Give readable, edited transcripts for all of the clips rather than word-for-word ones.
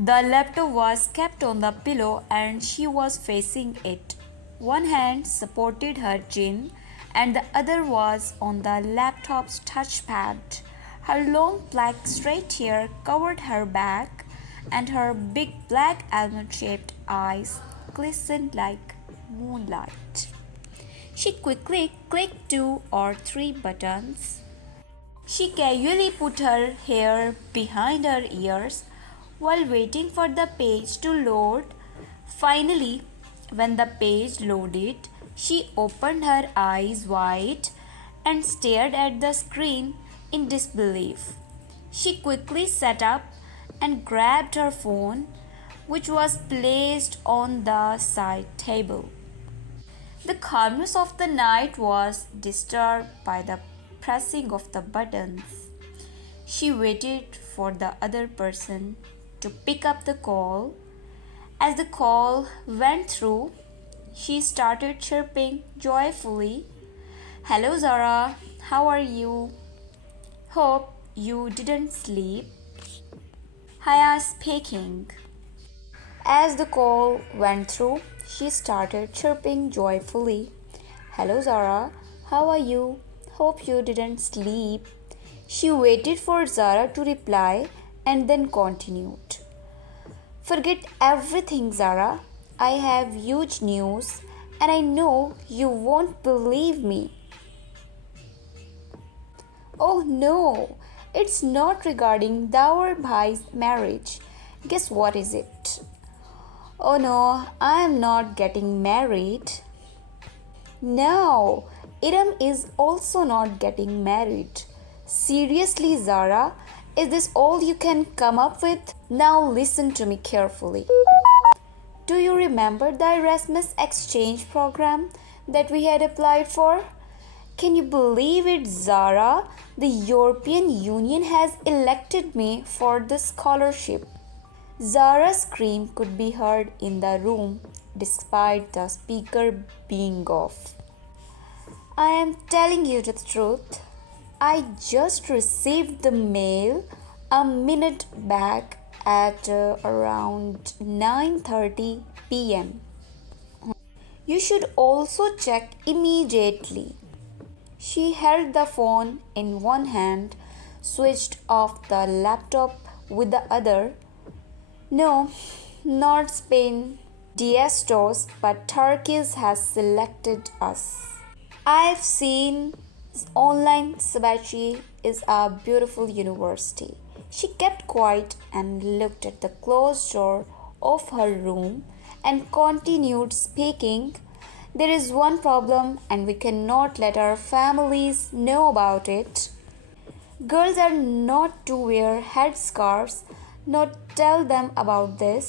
The laptop was kept on the pillow and she was facing it. One hand supported her chin and the other was on the laptop's touchpad. Her long black straight hair covered her back and her big black almond-shaped eyes glistened like moonlight. She quickly clicked 2 or 3 buttons. She casually put her hair behind her ears while waiting for the page to load. Finally, when the page loaded, she opened her eyes wide and stared at the screen in disbelief. She quickly sat up and grabbed her phone, which was placed on the side table. The calmness of the night was disturbed by the pressing of the buttons. She waited for the other person to pick up the call. As the call went through, she started chirping joyfully. "Hello Zara, how are you? Hope you didn't sleep." Haya speaking. As the call went through, she started chirping joyfully. "Hello Zara, how are you? Hope you didn't sleep." She waited for Zara to reply and then continued. "Forget everything, Zara. I have huge news and I know you won't believe me." "Oh no, it's not regarding our bhai's marriage. Guess what is it?" "Oh no, I am not getting married." "No, Iram is also not getting married." "Seriously, Zara, is this all you can come up with? Now listen to me carefully. Do you remember the Erasmus exchange program that we had applied for? Can you believe it, Zara? The European Union has elected me for the scholarship." Zara's scream could be heard in the room despite the speaker being off. "I am telling you the truth. I just received the mail a minute back at around 9:30 p.m. You should also check immediately." She held the phone in one hand, switched off the laptop with the other. "No, not Spain, Diestos, but Turkey has selected us. I've seen online Sabachi is a beautiful university." She kept quiet and looked at the closed door of her room and continued speaking. "There is one problem and we cannot let our families know about it. Girls are not to wear headscarves, not tell them about this.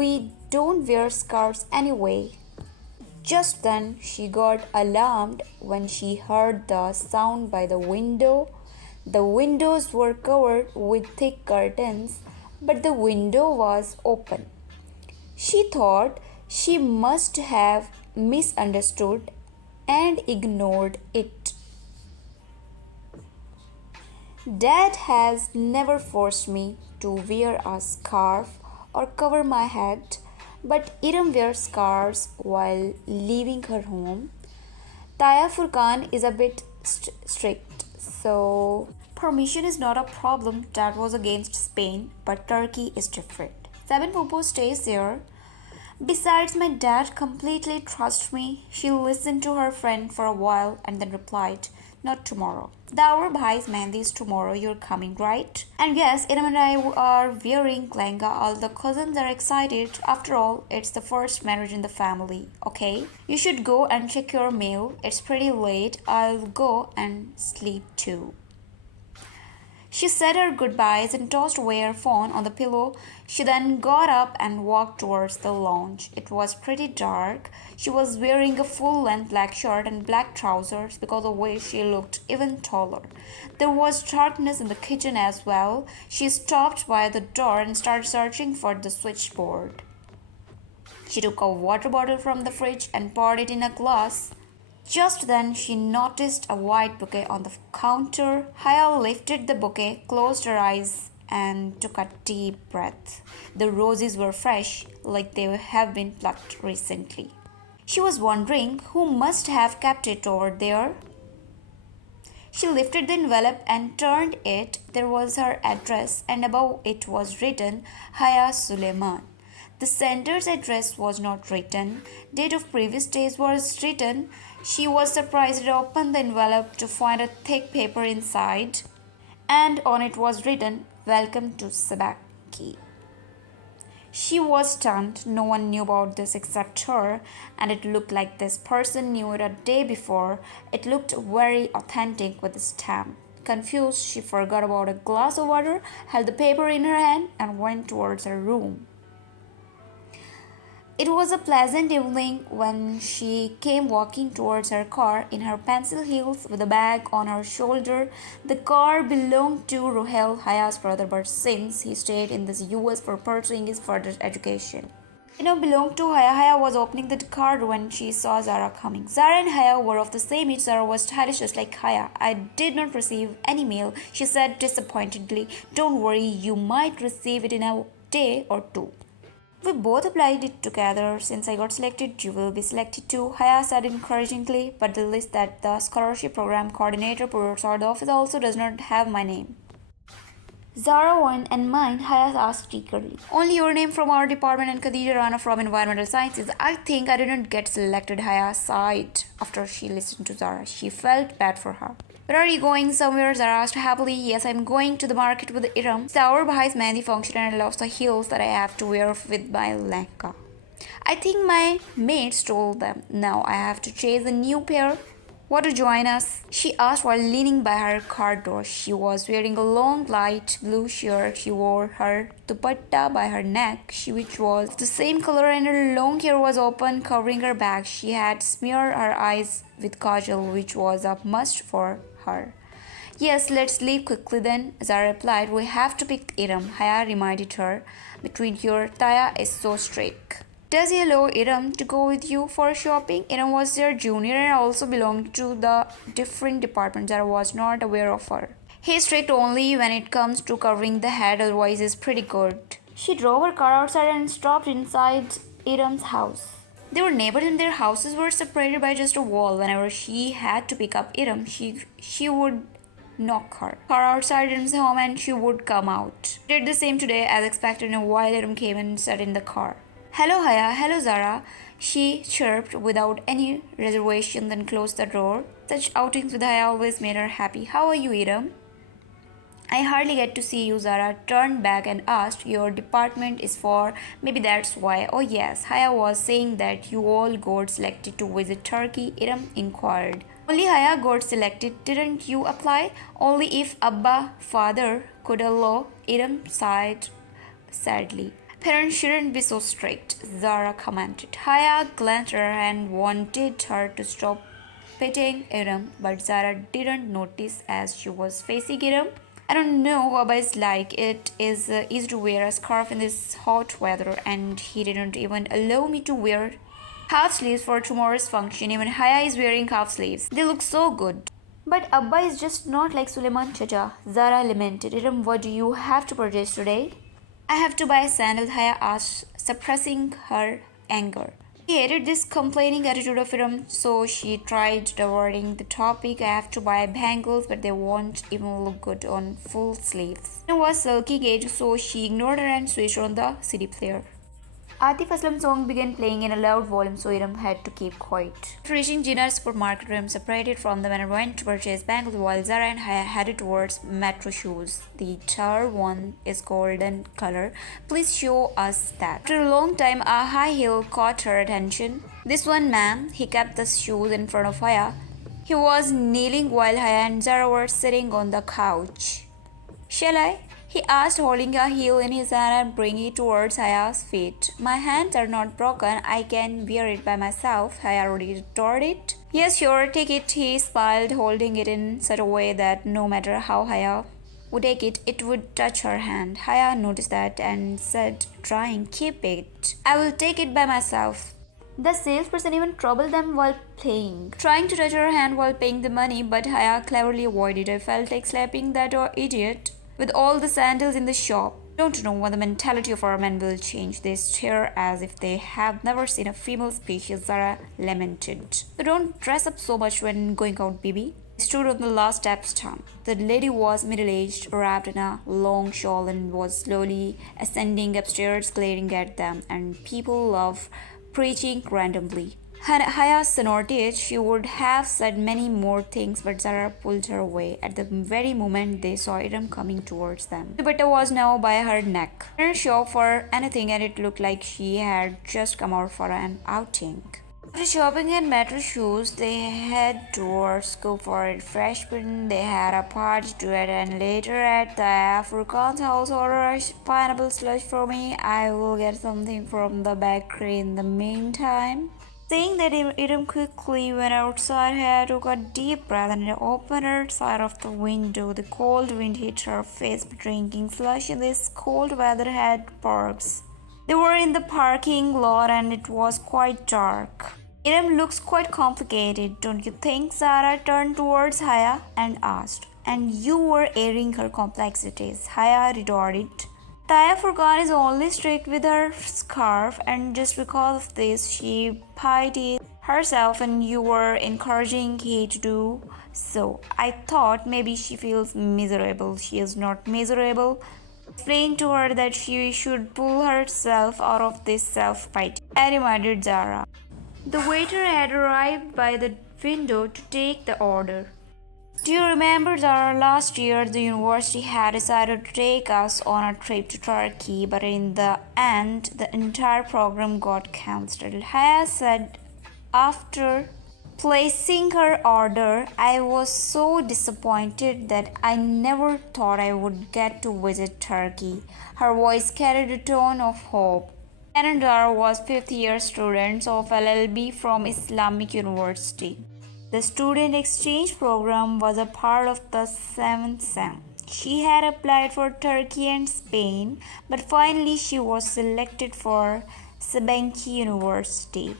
We don't wear scarves anyway." Just then she got alarmed when she heard the sound by the window. The windows were covered with thick curtains, but the window was open. She thought she must have misunderstood and ignored it. "Dad has never forced me to wear a scarf or cover my head, but Iram wears scarves while leaving her home. Taya Furkan is a bit strict, so permission is not a problem." Dad was against Spain, but Turkey is different. Seven Popo stays there. "Besides, my dad completely trusts me." She listened to her friend for a while and then replied, "Not tomorrow. The our bhai's mehndi is tomorrow. You're coming, right?" "And yes, Iram and I are wearing lehenga. All the cousins are excited. After all, it's the first marriage in the family, okay? You should go and check your mail. It's pretty late. I'll go and sleep too." She said her goodbyes and tossed away her phone on the pillow. She then got up and walked towards the lounge. It was pretty dark. She was wearing a full-length black shirt and black trousers, because of which she looked even taller. There was darkness in the kitchen as well. She stopped by the door and started searching for the switchboard. She took a water bottle from the fridge and poured it in a glass. Just then she noticed a white bouquet on the counter. Haya lifted the bouquet, closed her eyes and took a deep breath. The roses were fresh, like they have been plucked recently. She was wondering who must have kept it over there. She lifted the envelope and turned it. There was her address, and above it was written Haya Suleman. The sender's address was not written. Date of previous days was written. She was surprised to open the envelope to find a thick paper inside, and on it was written, Welcome to Sabaki. She was stunned. No one knew about this except her, and it looked like this person knew it a day before. It looked very authentic with the stamp. Confused, she forgot about a glass of water, held the paper in her hand, and went towards her room. It was a pleasant evening when she came walking towards her car in her pencil heels with a bag on her shoulder. The car belonged to Ruhel, Haya's brother, but since he stayed in the US for pursuing his further education, it now belonged to Haya. Haya was opening the car when she saw Zara coming. Zara and Haya were of the same age. Zara was stylish just like Haya. I did not receive any mail, she said disappointedly. Don't worry, you might receive it in a day or two. We both applied it together. Since I got selected, you will be selected too, Haya said encouragingly, but the list that the scholarship program coordinator puts out the office also does not have my name. Zara one and mine, Haya asked eagerly. Only your name from our department and Khadija Rana from environmental sciences. I think I didn't get selected, Haya sighed after she listened to Zara. She felt bad for her. Where are you going? Somewhere? Zara asked happily. Yes, I'm going to the market with Iram. It's our Bahai's Mehndi function and I lost the heels that I have to wear with my Nikkah. I think my maid stole them. Now I have to chase a new pair. Want to join us? She asked while leaning by her car door. She was wearing a long light blue shirt. She wore her dupatta by her neck, which was the same color, and her long hair was open, covering her back. She had smeared her eyes with kajal, which was a must for her. Yes, let's leave quickly then, Zara replied. We have to pick Iram, Haya reminded her. Between your Taya is so strict. Does he allow Iram to go with you for shopping? Iram was their junior and also belonged to the different department. Zara was not aware of her. He's strict only when it comes to covering the head, otherwise he's pretty good. She drove her car outside and stopped inside Iram's house. They were neighbors and their houses were separated by just a wall. Whenever she had to pick up Iram, she would knock her outside Iram's home and she would come out. She did the same today as expected, and while Iram came and sat in the car. Hello Haya, hello Zara, she chirped without any reservation, then closed the door. Such outings with Haya always made her happy. How are you, Iram? I hardly get to see you, Zara turned back and asked. Your department is for, maybe that's why. Oh yes, Haya was saying that you all got selected to visit Turkey, Iram inquired. Only Haya got selected, didn't you apply? Only if Abba, father, could allow, Iram sighed sadly. Parents shouldn't be so strict, Zara commented. Haya glanced at her and wanted her to stop petting Iram, but Zara didn't notice as she was facing Iram. I don't know what Abba is like. It is easy to wear a scarf in this hot weather, and he didn't even allow me to wear half sleeves for tomorrow's function. Even Haya is wearing half sleeves. They look so good. But Abba is just not like Suleiman Chacha, Zara lamented. Iram, what do you have to purchase today? I have to buy sandals, Haya asked, suppressing her anger. She hated this complaining attitude of Iram, so she tried diverting the topic. I have to buy bangles, but they won't even look good on full sleeves. It was sulking age, so she ignored her and switched on the CD player. Atif Aslam's song began playing in a loud volume, so Iram had to keep quiet. After reaching Jannat's supermarket, Iram separated from them and went to purchase bangles, while Zara and Haya headed towards metro shoes. The third one is golden color. Please show us that. After a long time, a high heel caught her attention. This one, ma'am. He kept the shoes in front of Haya. He was kneeling while Haya and Zara were sitting on the couch. Shall I? He asked, holding a heel in his hand and bringing it towards Haya's feet. My hands are not broken. I can wear it by myself, Haya retorted. Yes, sure, take it, he smiled, holding it in such a way that no matter how Haya would take it, it would touch her hand. Haya noticed that and said, trying, keep it. I will take it by myself. The salesperson even troubled them while playing, trying to touch her hand while paying the money, but Haya cleverly avoided. I felt like slapping that idiot. with all the sandals in the shop. Don't know when the mentality of our men will change. They stare as if they have never seen a female species, Zara lamented. So don't dress up so much when going out, baby. He stood on the last step stump. The lady was middle-aged, wrapped in a long shawl, and was slowly ascending upstairs, glaring at them. And people love preaching randomly. Haya snorted. She would have said many more things, but Zara pulled her away. At the very moment they saw Iram coming towards them. The dupatta was now by her neck. She didn't shop for anything, and it looked like she had just come out for an outing. After shopping and metal shoes, they head towards school for a freshman. They had a party to attend later at the African's house. Order a pineapple slush for me. I will get something from the bakery in the meantime. Saying that, Iram quickly went outside. Haya took a deep breath and opened her side of the window. The cold wind hit her face, but drinking slush in this cold weather had perks. They were in the parking lot and it was quite dark. Iram looks quite complicated, don't you think? Zara turned towards Haya and asked. And you were airing her complexities, Haya retorted. Taya Furqan is only strict with her scarf, and just because of this, she pied herself, and you were encouraging her to do so. I thought maybe she feels miserable. She is not miserable. Explain to her that she should pull herself out of this self-pity, I reminded Zara. The waiter had arrived by the window to take the order. Do you remember that last year the university had decided to take us on a trip to Turkey, but in the end the entire program got cancelled? Haya said after placing her order. I was so disappointed that I never thought I would get to visit Turkey. Her voice carried a tone of hope. Anandar was fifth-year student of LLB from Islamic University. The student exchange program was a part of the 7th sem. She had applied for Turkey and Spain, but finally she was selected for Sabancı University.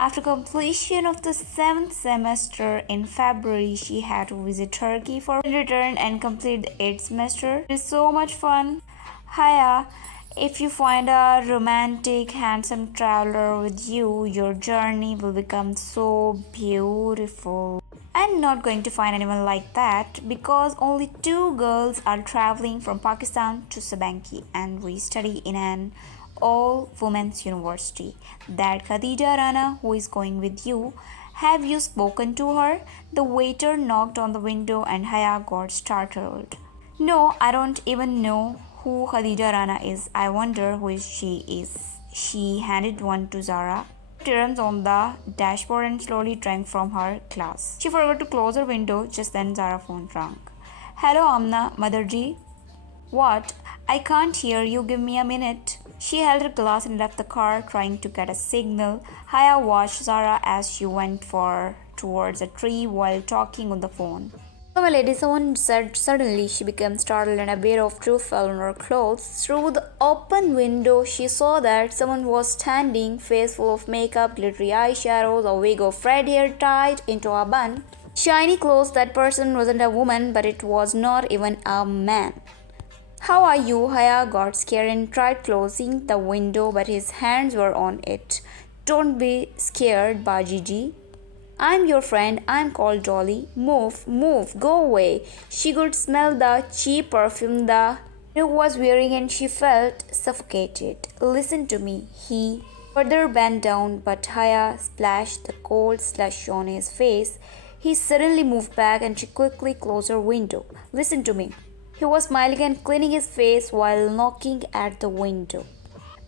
After completion of the 7th semester in February, she had to visit Turkey for return and complete the 8th semester. It is so much fun. Haya, if you find a romantic, handsome traveler with you, your journey will become so beautiful. I'm not going to find anyone like that because only 2 girls are traveling from Pakistan to Sabancı and we study in an all-women's university. That Khadija Rana who is going with you. Have you spoken to her? The waiter knocked on the window and Haya got startled. No, I don't even know who Khadija Rana is. I wonder who she is. She handed one to Zara. Turns on the dashboard and slowly drank from her glass. She forgot to close her window. Just then Zara's phone rang. Hello Amna, Motherji. What? I can't hear you. Give me a minute. She held her glass and left the car, trying to get a signal. Haya watched Zara as she went towards a tree while talking on the phone. My lady, someone said. Suddenly she became startled and a bit of truth fell on her clothes. Through the open window, she saw that someone was standing, face full of makeup, glittery eyeshadows, a wig of red hair tied into a bun. Shiny clothes. That person wasn't a woman, but it was not even a man. How are you? Haya got scared and tried closing the window, but his hands were on it. Don't be scared, Bajiji. I'm your friend. I'm called Dolly. Move, move, go away. She could smell the cheap perfume the Nook was wearing and she felt suffocated. Listen to me. He further bent down, but Haya splashed the cold slush on his face. He suddenly moved back and she quickly closed her window. Listen to me. He was smiling and cleaning his face while knocking at the window.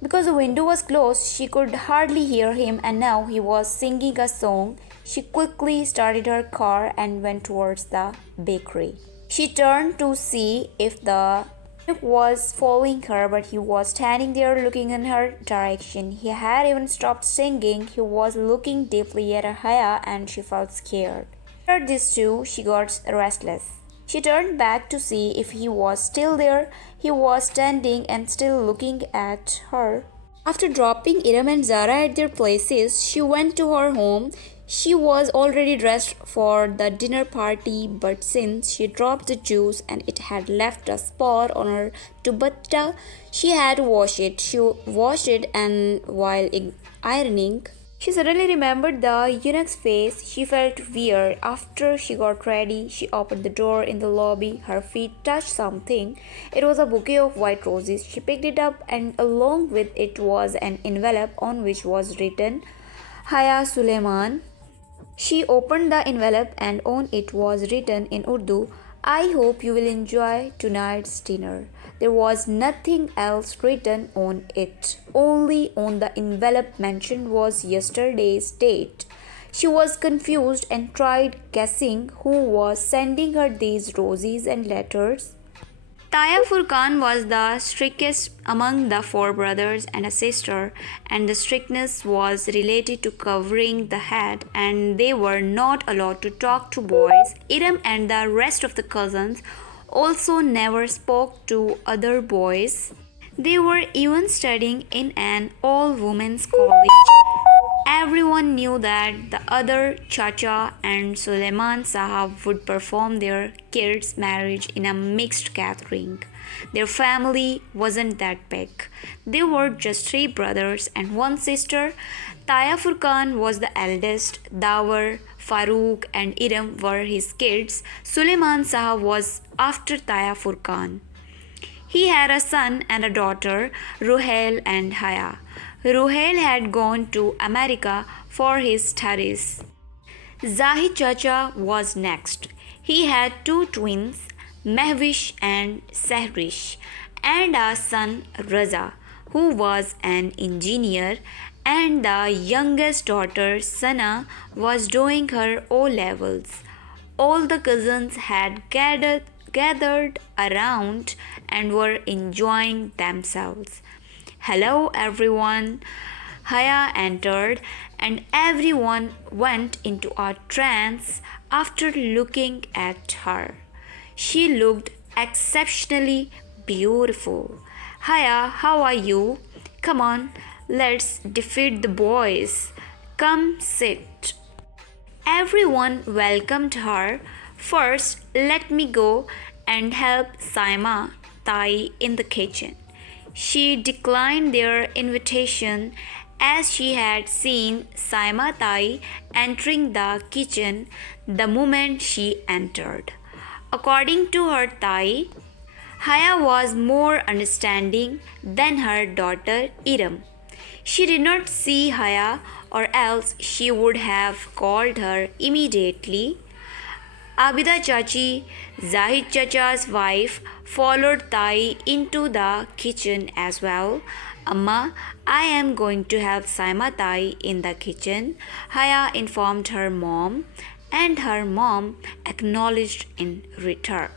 Because the window was closed, she could hardly hear him, and now he was singing a song. She quickly started her car and went towards the bakery. She turned to see if the Nook was following her, but he was standing there looking in her direction. He had even stopped singing. He was looking deeply at Haya and she felt scared. After this too, she got restless. She turned back to see if he was still there. He was standing and still looking at her. After dropping Iram and Zara at their places, she went to her home. She was already dressed for the dinner party, but since she dropped the juice and it had left a spot on her dupatta, she had to wash it. She washed it, and while ironing, she suddenly remembered the eunuch's face. She felt weird. After she got ready, she opened the door in the lobby. Her feet touched something. It was a bouquet of white roses. She picked it up, and along with it was an envelope on which was written Haya Suleman. She opened the envelope and on it was written in Urdu, I hope you will enjoy tonight's dinner. There was nothing else written on it. Only on the envelope mentioned was yesterday's date. She was confused and tried guessing who was sending her these roses and letters. Taya Furkan was the strictest among the four brothers and a sister, and the strictness was related to covering the head, and they were not allowed to talk to boys. Iram and the rest of the cousins also never spoke to other boys. They were even studying in an all-women's college. Everyone knew that the other Chacha and Suleiman Sahab would perform their kids' marriage in a mixed gathering. Their family wasn't that big. They were just three brothers and one sister. Taya Furkan was the eldest. Dawar, Farooq, and Iram were his kids. Suleiman Sahab was after Taya Furkan. He had a son and a daughter, Ruhail and Haya. Ruhail had gone to America for his studies. Zahid Chacha was next. He had two twins, Mehwish and Sehrish, and a son, Raza, who was an engineer, and the youngest daughter, Sana, was doing her O levels. All the cousins had gathered around and were enjoying themselves. Hello everyone. Haya entered and everyone went into a trance after looking at her. She looked exceptionally beautiful. Haya, how are you? Come on, let's defeat the boys. Come sit. Everyone welcomed her. First, let me go and help Saima Tai in the kitchen. She declined their invitation as she had seen Saima Tai entering the kitchen the moment she entered. According to her Tai, Haya was more understanding than her daughter Iram. She did not see Haya, or else she would have called her immediately. Abida Chachi, Zahid Chacha's wife, followed Tai into the kitchen as well. Amma, I am going to help Saima Tai in the kitchen, Haya informed her mom, and her mom acknowledged in return.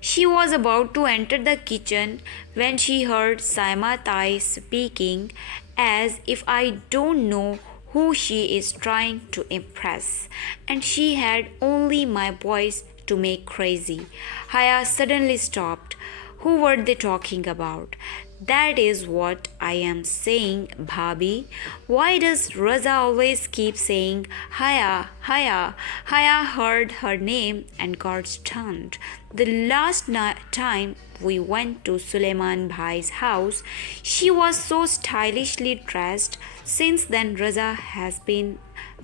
She was about to enter the kitchen when she heard Saima Tai speaking as if I don't know who she is trying to impress, and she had only my boys to make crazy. Haya suddenly stopped. Who were they talking about? That is what I am saying, Bhabhi. Why does Raza always keep saying Haya, Haya? Haya heard her name and got stunned. The last time we went to Suleiman Bhai's house, she was so stylishly dressed. Since then, Raza has been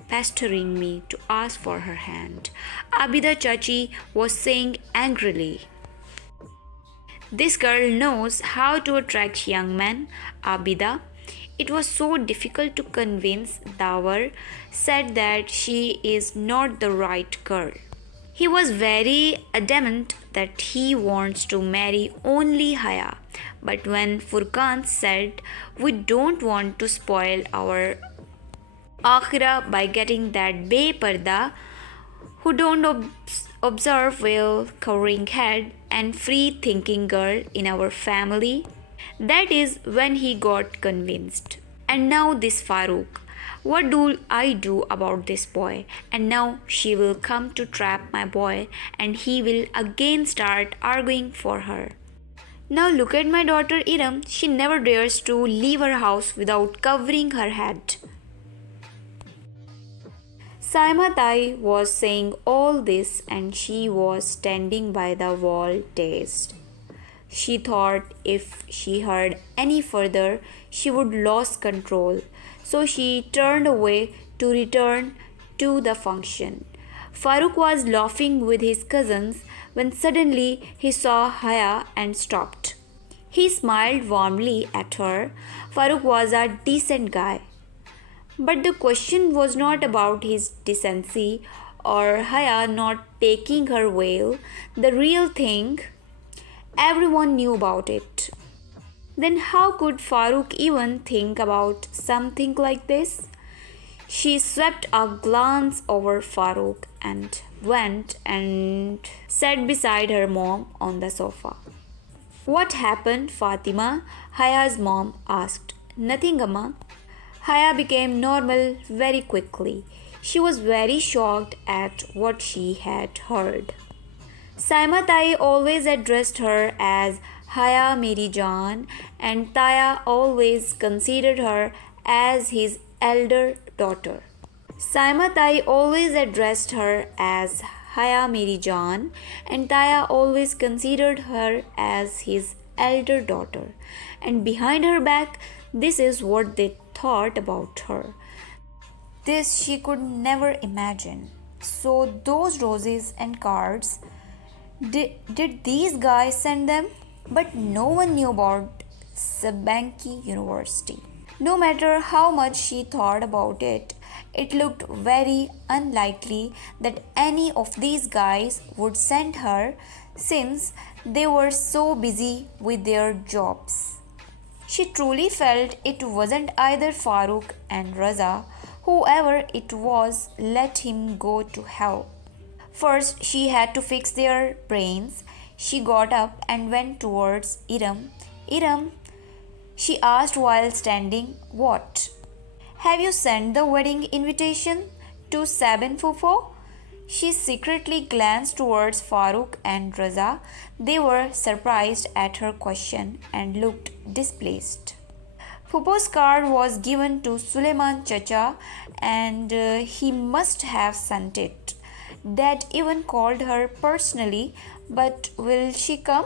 pestering me to ask for her hand, Abida Chachi was saying angrily. This girl knows how to attract young men, Abida. It was so difficult to convince Dawar said that she is not the right girl. He was very adamant that he wants to marry only Haya. But when Furkan said, we don't want to spoil our akhira by getting that beparda who don't observe well, covering head and free thinking girl in our family, that is when he got convinced. And now this Farooq. What do I do about this boy? And now she will come to trap my boy and he will again start arguing for her. Now look at my daughter Iram. She never dares to leave her house without covering her head. Saima Tai was saying all this and she was standing by the wall dazed. She thought if she heard any further, she would lose control. So she turned away to return to the function. Farooq was laughing with his cousins when suddenly he saw Haya and stopped. He smiled warmly at her. Farooq was a decent guy. But the question was not about his decency or Haya not taking her veil. The real thing, everyone knew about it. Then how could Farooq even think about something like this? She swept a glance over Farooq and went and sat beside her mom on the sofa. What happened, Fatima? Haya's mom asked. Nothing, Amma. Haya became normal very quickly. She was very shocked at what she had heard. Saima Tai always addressed her as Haya Meri Jaan, and Taya always considered her as his elder daughter. Saima Tai always addressed her as Haya Meri Jaan, and Taya always considered her as his elder daughter. And behind her back, this is what they thought about her. This she could never imagine. So, those roses and cards, did these guys send them? But no one knew about Sabanki University. No matter how much she thought about it, it looked very unlikely that any of these guys would send her since they were so busy with their jobs. She truly felt it wasn't either Farooq and Raza. Whoever it was, let him go to hell. First, she had to fix their brains. She got up and went towards Iram. Iram, she asked while standing, what? Have you sent the wedding invitation to Sabin Fufo? She secretly glanced towards Farooq and Raza. They were surprised at her question and looked displeased. Fupo's card was given to Suleiman Chacha and he must have sent it. Dad even called her personally, but will she come?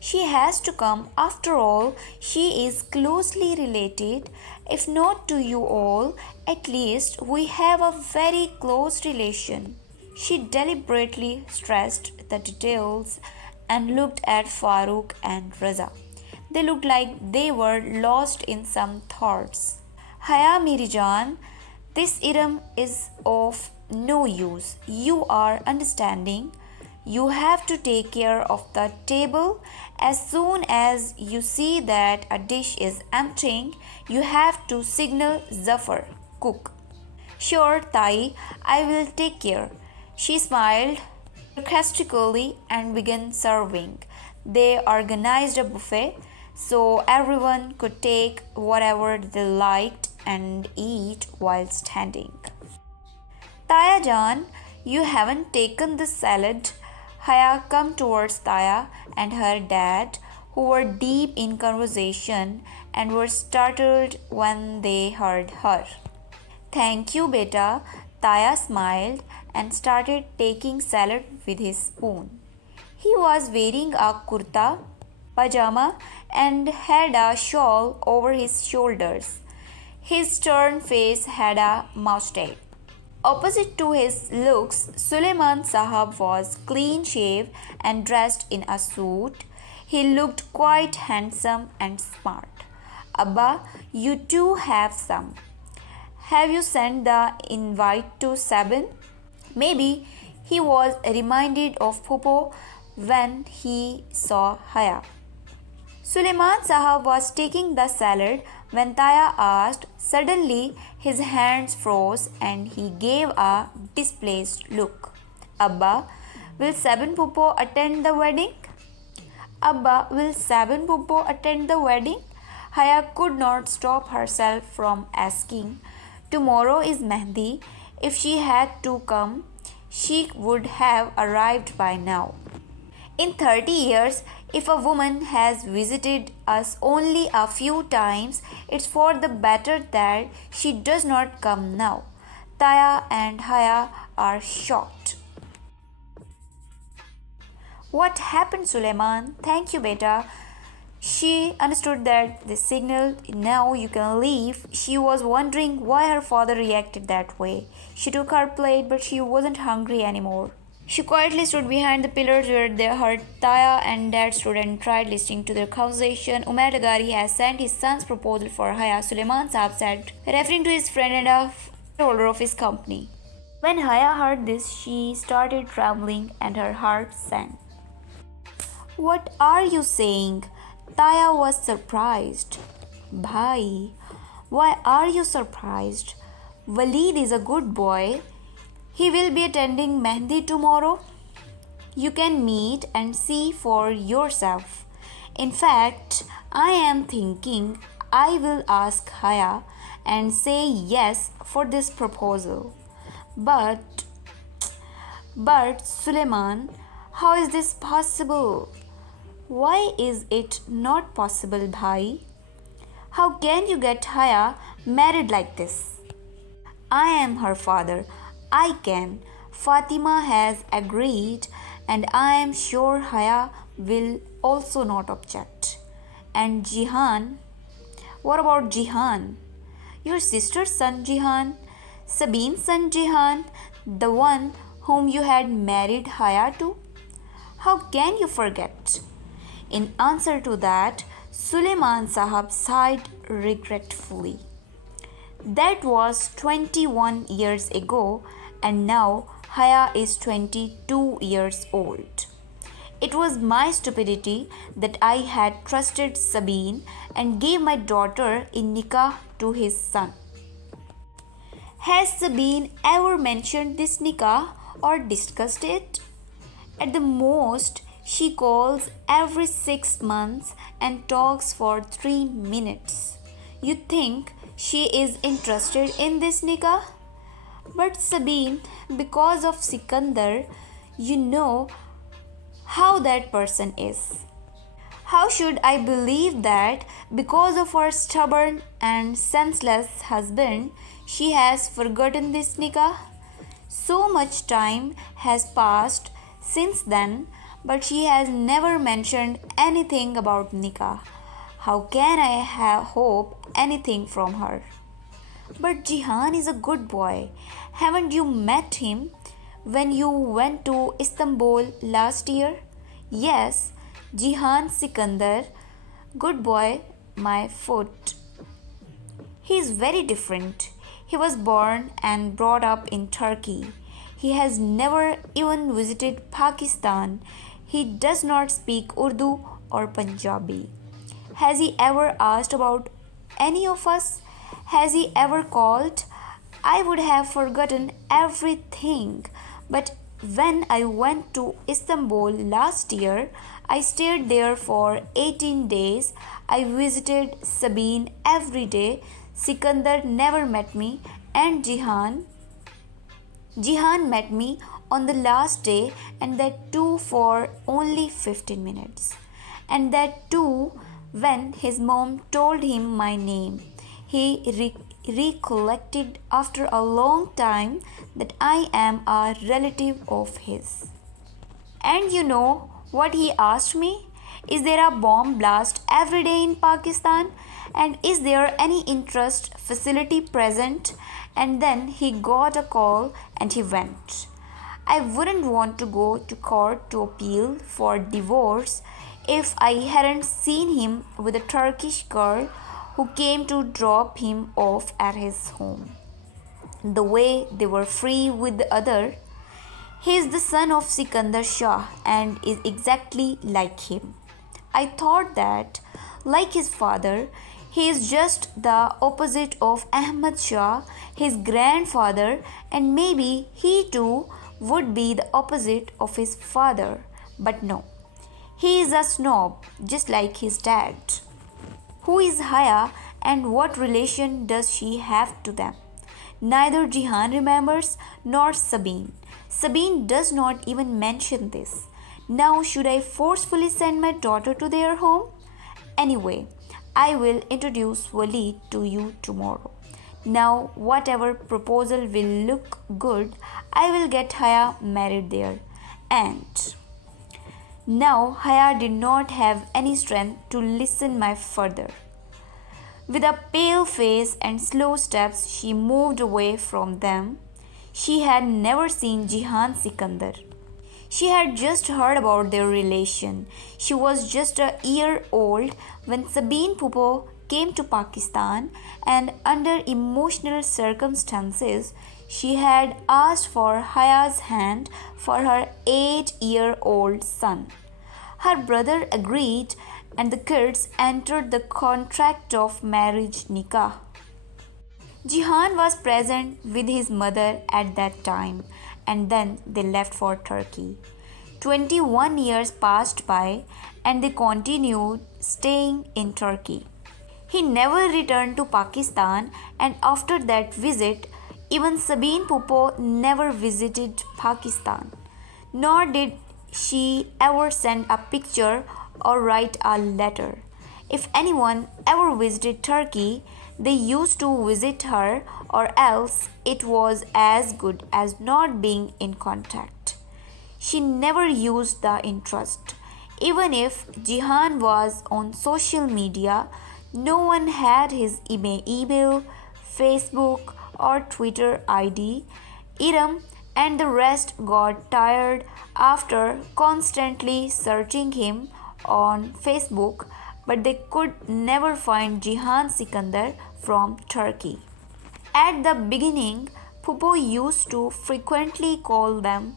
She has to come. After all, she is closely related. If not to you all, at least we have a very close relation. She deliberately stressed the details and looked at Farooq and Raza. They looked like they were lost in some thoughts. Haya Mirijan, this Iram is of no use. You are understanding. You have to take care of the table. As soon as you see that a dish is emptying, you have to signal Zafar, cook. Sure, Tai, I will take care. She smiled sarcastically and began serving. They organized a buffet so everyone could take whatever they liked and eat while standing. Taya Jan, you haven't taken the salad. Haya come towards Taya and her dad, who were deep in conversation and were startled when they heard her. Thank you, beta. Taya smiled and started taking salad with his spoon. He was wearing a kurta, pajama, and had a shawl over his shoulders. His stern face had a mustache. Opposite to his looks, Suleiman Sahab was clean-shaved and dressed in a suit. He looked quite handsome and smart. Abba, you too have some. Have you sent the invite to Sabin? Maybe he was reminded of Popo when he saw Haya. Suleiman Sahab was taking the salad when Taya asked. Suddenly, his hands froze and he gave a displeased look. Abba, will Sabin Popo attend the wedding? Abba, will Sabin Popo attend the wedding? Haya could not stop herself from asking. Tomorrow is Mehndi. If she had to come, she would have arrived by now. In 30 years, if a woman has visited us only a few times, it's for the better that she does not come now. Taya and Haya are shocked. What happened, Suleiman? Thank you, beta. She understood that the signal, now you can leave. She was wondering why her father reacted that way. She took her plate, but she wasn't hungry anymore. She quietly stood behind the pillars where her Taya and dad stood and tried listening to their conversation. Umair Dagari has sent his son's proposal for Haya, Suleiman Saab said, referring to his friend and a shareholder of his company. When Haya heard this, she started trembling and her heart sank. What are you saying? Taya was surprised. Bhai, why are you surprised? Waleed is a good boy. He will be attending Mehndi tomorrow. You can meet and see for yourself. In fact, I am thinking I will ask Haya and say yes for this proposal. But Suleiman, how is this possible? Why is it not possible, bhai? How can you get Haya married like this? I am her father. I can. Fatima has agreed, and I am sure Haya will also not object. And Jihan? What about Jihan? Your sister's son Jihan? Sabine's son Jihan? The one whom you had married Haya to? How can you forget? In answer to that, Suleiman Sahab sighed regretfully. That was 21 years ago, and now Haya is 22 years old. It was my stupidity that I had trusted Sabine and gave my daughter in Nikkah to his son. Has Sabine ever mentioned this Nikkah or discussed it? At the most, she calls every 6 months and talks for 3 minutes. You think she is interested in this Nikkah? But Sabine, because of Sikandar, you know how that person is. How should I believe that because of her stubborn and senseless husband, she has forgotten this Nikkah? So much time has passed since then, but she has never mentioned anything about Nikkah. How can I hope anything from her? But Jihan is a good boy. Haven't you met him when you went to Istanbul last year? Yes, Jihan Sikandar. Good boy, my foot. He is very different. He was born and brought up in Turkey. He has never even visited Pakistan. He does not speak Urdu or Punjabi. Has he ever asked about any of us? Has he ever called? I would have forgotten everything. But when I went to Istanbul last year, I stayed there for 18 days. I visited Sabine every day. Sikandar never met me, and Jihan met me on the last day, and that too for only 15 minutes. And that too when his mom told him my name. He recollected after a long time that I am a relative of his. And you know what he asked me? Is there a bomb blast every day in Pakistan? And is there any interest facility present? And then he got a call and he went. I wouldn't want to go to court to appeal for divorce if I hadn't seen him with a Turkish girl who came to drop him off at his home. The way they were free with the other. He is the son of Sikandar Shah and is exactly like him. I thought that, like his father, he is just the opposite of Ahmad Shah, his grandfather, and maybe he too would be the opposite of his father. But no, he is a snob, just like his dad. Who is Haya and what relation does she have to them? Neither Jihan remembers nor Sabine. Sabine does not even mention this. Now, should I forcefully send my daughter to their home? Anyway, I will introduce Waleed to you tomorrow. Now, whatever proposal will look good, I will get Haya married there. And now Haya did not have any strength to listen my further. With a pale face and slow steps, she moved away from them. She had never seen Jihan Sikandar. She had just heard about their relation. She was just a year old when Sabine Pupo came to Pakistan, and under emotional circumstances, she had asked for Haya's hand for her 8-year-old son. Her brother agreed, and the kids entered the contract of marriage Nikkah. Jihan was present with his mother at that time, and then they left for Turkey. 21 years passed by and they continued staying in Turkey. He never returned to Pakistan, and after that visit, even Sabine Pupo never visited Pakistan, nor did she ever send a picture or write a letter. If anyone ever visited Turkey, they used to visit her, or else it was as good as not being in contact. She never used the interest. Even if Jihan was on social media, no one had his email, Facebook, or Twitter ID. Iram and the rest got tired after constantly searching him on Facebook, but they could never find Jihan Sikandar from Turkey. At the beginning, Pupo used to frequently call them,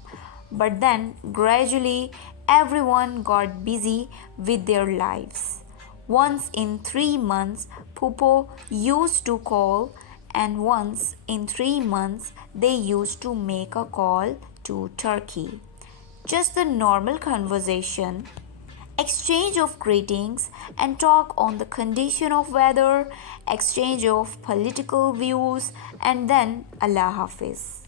but then gradually everyone got busy with their lives. Once in 3 months, Pupo used to call, and once in 3 months, they used to make a call to Turkey. Just the normal conversation, exchange of greetings, and talk on the condition of weather, exchange of political views, and then Allah Hafiz.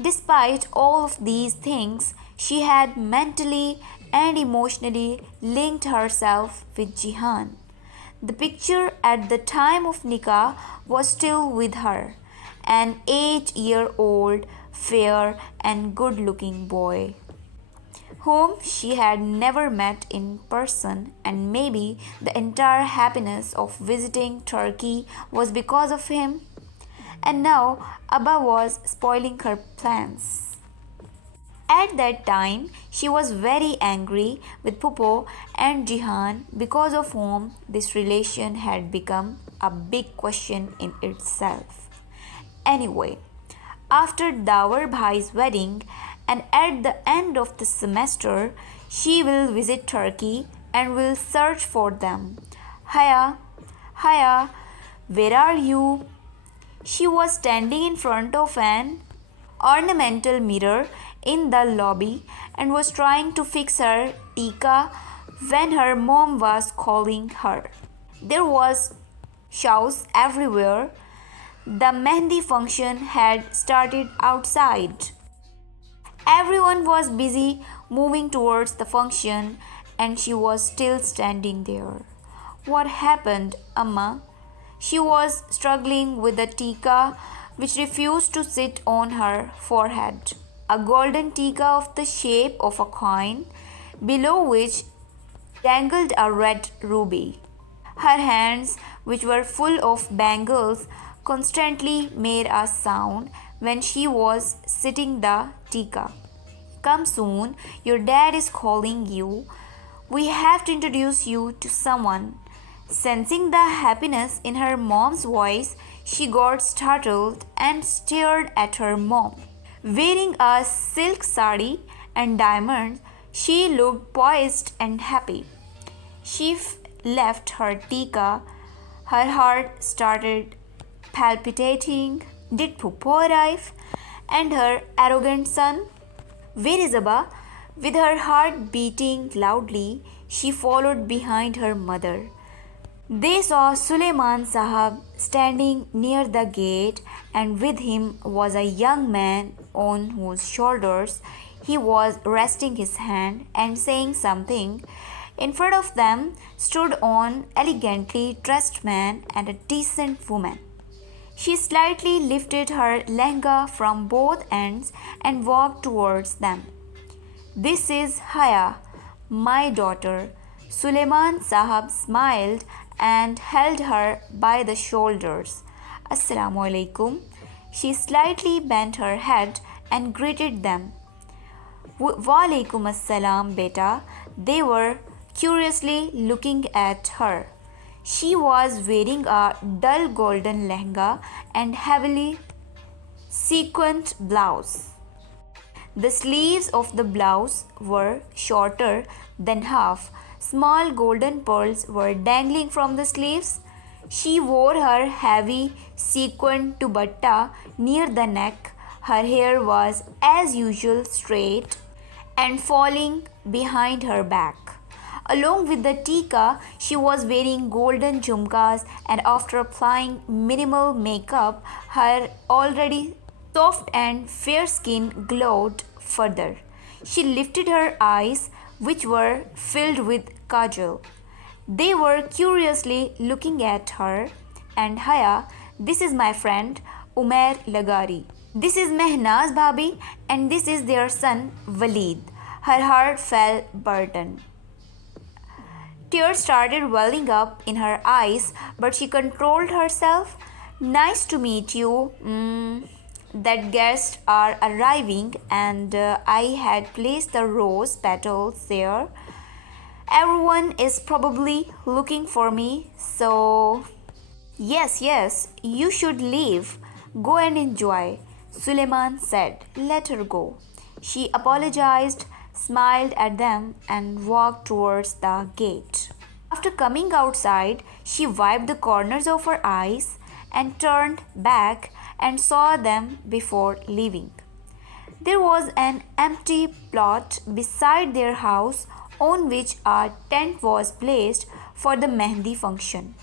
Despite all of these things, she had mentally and emotionally linked herself with Jihan. The picture at the time of Nikkah was still with her, an 8-year-old, fair and good looking boy, whom she had never met in person, and maybe the entire happiness of visiting Turkey was because of him. And now Abba was spoiling her plans. At that time, she was very angry with Pupo and Jihan, because of whom this relation had become a big question in itself. Anyway, after Dawar Bhai's wedding and at the end of the semester, she will visit Turkey and will search for them. Haya, Haya, where are you? She was standing in front of an ornamental mirror in the lobby and was trying to fix her tikka when her mom was calling her. There was shouts everywhere. The mehndi function had started outside. Everyone was busy moving towards the function, and she was still standing there. What happened, Amma? She was struggling with the tikka which refused to sit on her forehead. A golden tikka of the shape of a coin, below which dangled a red ruby. Her hands, which were full of bangles, constantly made a sound when she was sitting the tikka. Come soon, your dad is calling you. We have to introduce you to someone. Sensing the happiness in her mom's voice, she got startled and stared at her mom. Wearing a silk sari and diamonds, she looked poised and happy. She left her tikka. Her heart started palpitating. Did Pupo arrive? And her arrogant son? Where is Abba? With her heart beating loudly, she followed behind her mother. They saw Suleman Sahab standing near the gate, and with him was a young man on whose shoulders he was resting his hand and saying something. In front of them stood an elegantly dressed man and a decent woman. She slightly lifted her lehenga from both ends and walked towards them. This is Haya, my daughter. Suleiman Sahab smiled and held her by the shoulders. Assalamu alaikum. She slightly bent her head and greeted them. Walaikum assalam, beta. They were curiously looking at her. She was wearing a dull golden lehenga and heavily sequined blouse. The sleeves of the blouse were shorter than half. Small golden pearls were dangling from the sleeves. She wore her heavy sequined dupatta near the neck. Her hair was, as usual, straight and falling behind her back. Along with the tika, she was wearing golden jhumkas, and after applying minimal makeup, her already soft and fair skin glowed further. She lifted her eyes, which were filled with kajal. They were curiously looking at her. And Haya, this is my friend Umair Lagari. This is Mehnaz Bhabi, and this is their son Waleed. Her heart fell burdened. Tears started welling up in her eyes, but she controlled herself. Nice to meet you. That guests are arriving, and I had placed the rose petals there. Everyone is probably looking for me, so yes, you should leave. Go and enjoy. Suleiman said, let her go. She apologized, smiled at them, and walked towards the gate. After coming outside, she wiped the corners of her eyes and turned back and saw them before leaving. There was an empty plot beside their house on which a tent was placed for the Mehndi function.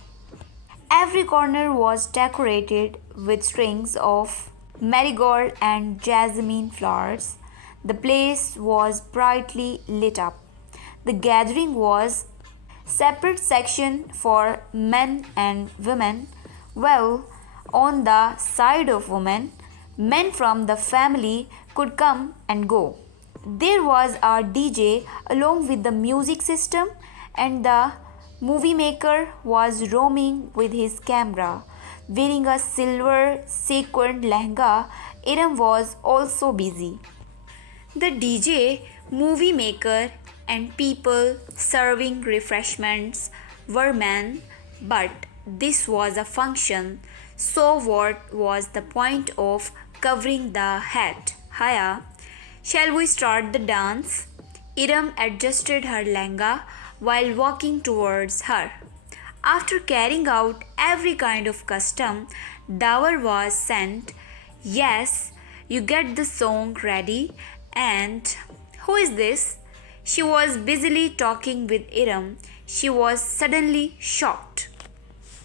Every corner was decorated with strings of marigold and jasmine flowers. The place was brightly lit up. The gathering was separate section for men and women. Well, on the side of women, men from the family could come and go. There was a DJ along with the music system, and the movie maker was roaming with his camera. Wearing a silver sequined lehenga, Iram was also busy. The DJ, movie maker, and people serving refreshments were men, but this was a function, so what was the point of covering the head? Haya, shall we start the dance? Iram adjusted her lehenga while walking towards her. After carrying out every kind of custom, dawar was sent. Yes, you get the song ready. And who is this? She was busily talking with Iram. She was suddenly shocked.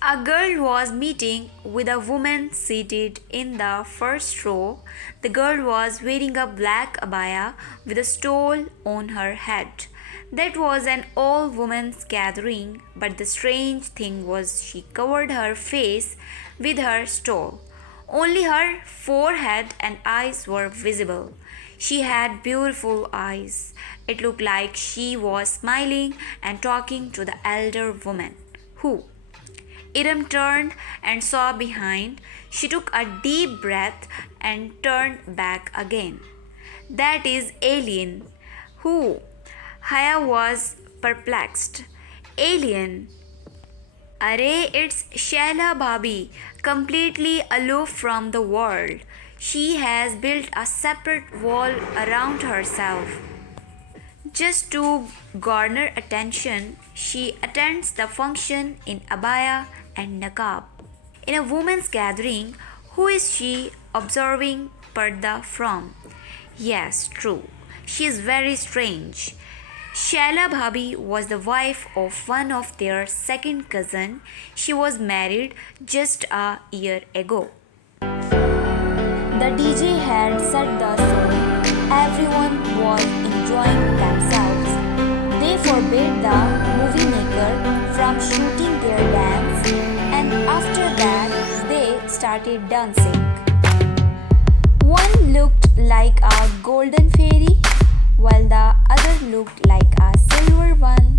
A girl was meeting with a woman seated in the first row. The girl was wearing a black abaya with a stole on her head. That was an all-women's gathering, but the strange thing was she covered her face with her stole. Only her forehead and eyes were visible. She had beautiful eyes. It looked like she was smiling and talking to the elder woman. Who? Iram turned and saw behind. She took a deep breath and turned back again. That is Alien. Who? Haya was perplexed. Alien. Arey, it's Shaila Bhabi, completely aloof from the world. She has built a separate wall around herself. Just to garner attention, she attends the function in abaya and niqab. In a woman's gathering, who is she observing parda from? Yes, true. She is very strange. Shaila Bhabi was the wife of one of their second cousin. She was married just a year ago. The DJ had set the song. Everyone was enjoying themselves. They forbade the movie maker from shooting their dance, and after that they started started dancing. One looked like a golden fairy, while the other looked like a silver one.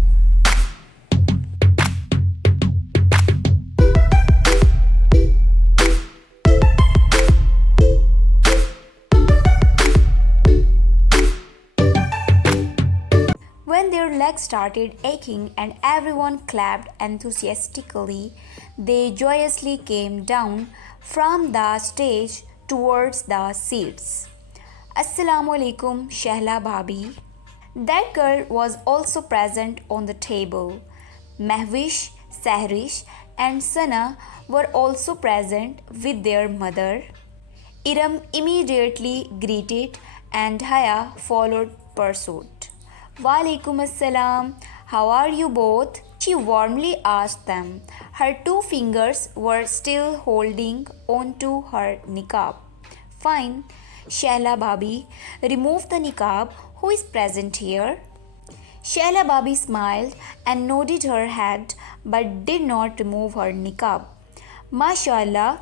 When their legs started aching and everyone clapped enthusiastically, they joyously came down from the stage towards the seats. Assalamu alaikum, Shehla Bhabhi. That girl was also present on the table. Mehwish, Sehrish, and Sana were also present with their mother. Iram immediately greeted and Haya followed pursuit. Walaikum assalam, how are you both? She warmly asked them. Her two fingers were still holding onto her niqab. Fine, Shehla Bhabhi, remove the niqab. Who is present here? Shehla Bhabhi smiled and nodded her head but did not remove her niqab. MashaAllah,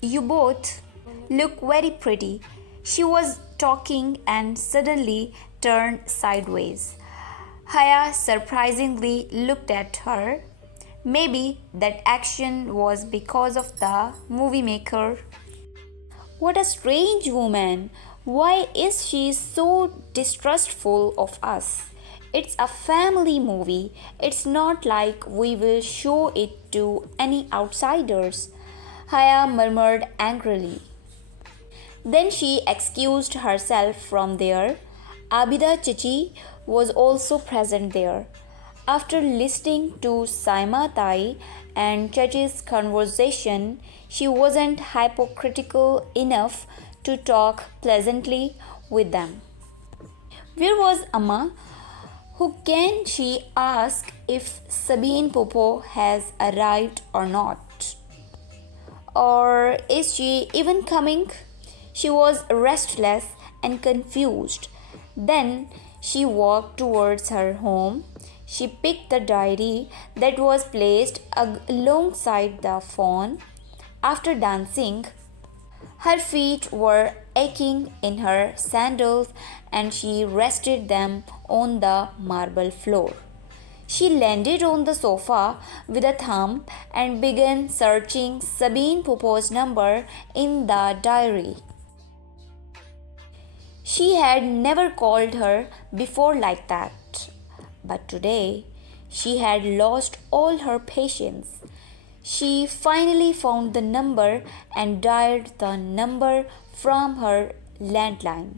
you both look very pretty. She was talking and suddenly turned sideways. Haya surprisingly looked at her. Maybe that action was because of the movie maker. What a strange woman! Why is she so distrustful of us? It's a family movie. It's not like we will show it to any outsiders. Haya murmured angrily. Then she excused herself from there. Abida Chichi was also present there. After listening to Saima Tai and Chachi's conversation, she wasn't hypocritical enough to talk pleasantly with them. Where was Amma? Who can she ask if Sabine Popo has arrived or not? Or is she even coming? She was restless and confused. Then she walked towards her home. She picked the diary that was placed alongside the phone. After dancing, her feet were aching in her sandals and she rested them on the marble floor. She landed on the sofa with a thumb and began searching Sabine Popo's number in the diary. She had never called her before like that. But today, she had lost all her patience. She finally found the number and dialed the number from her landline.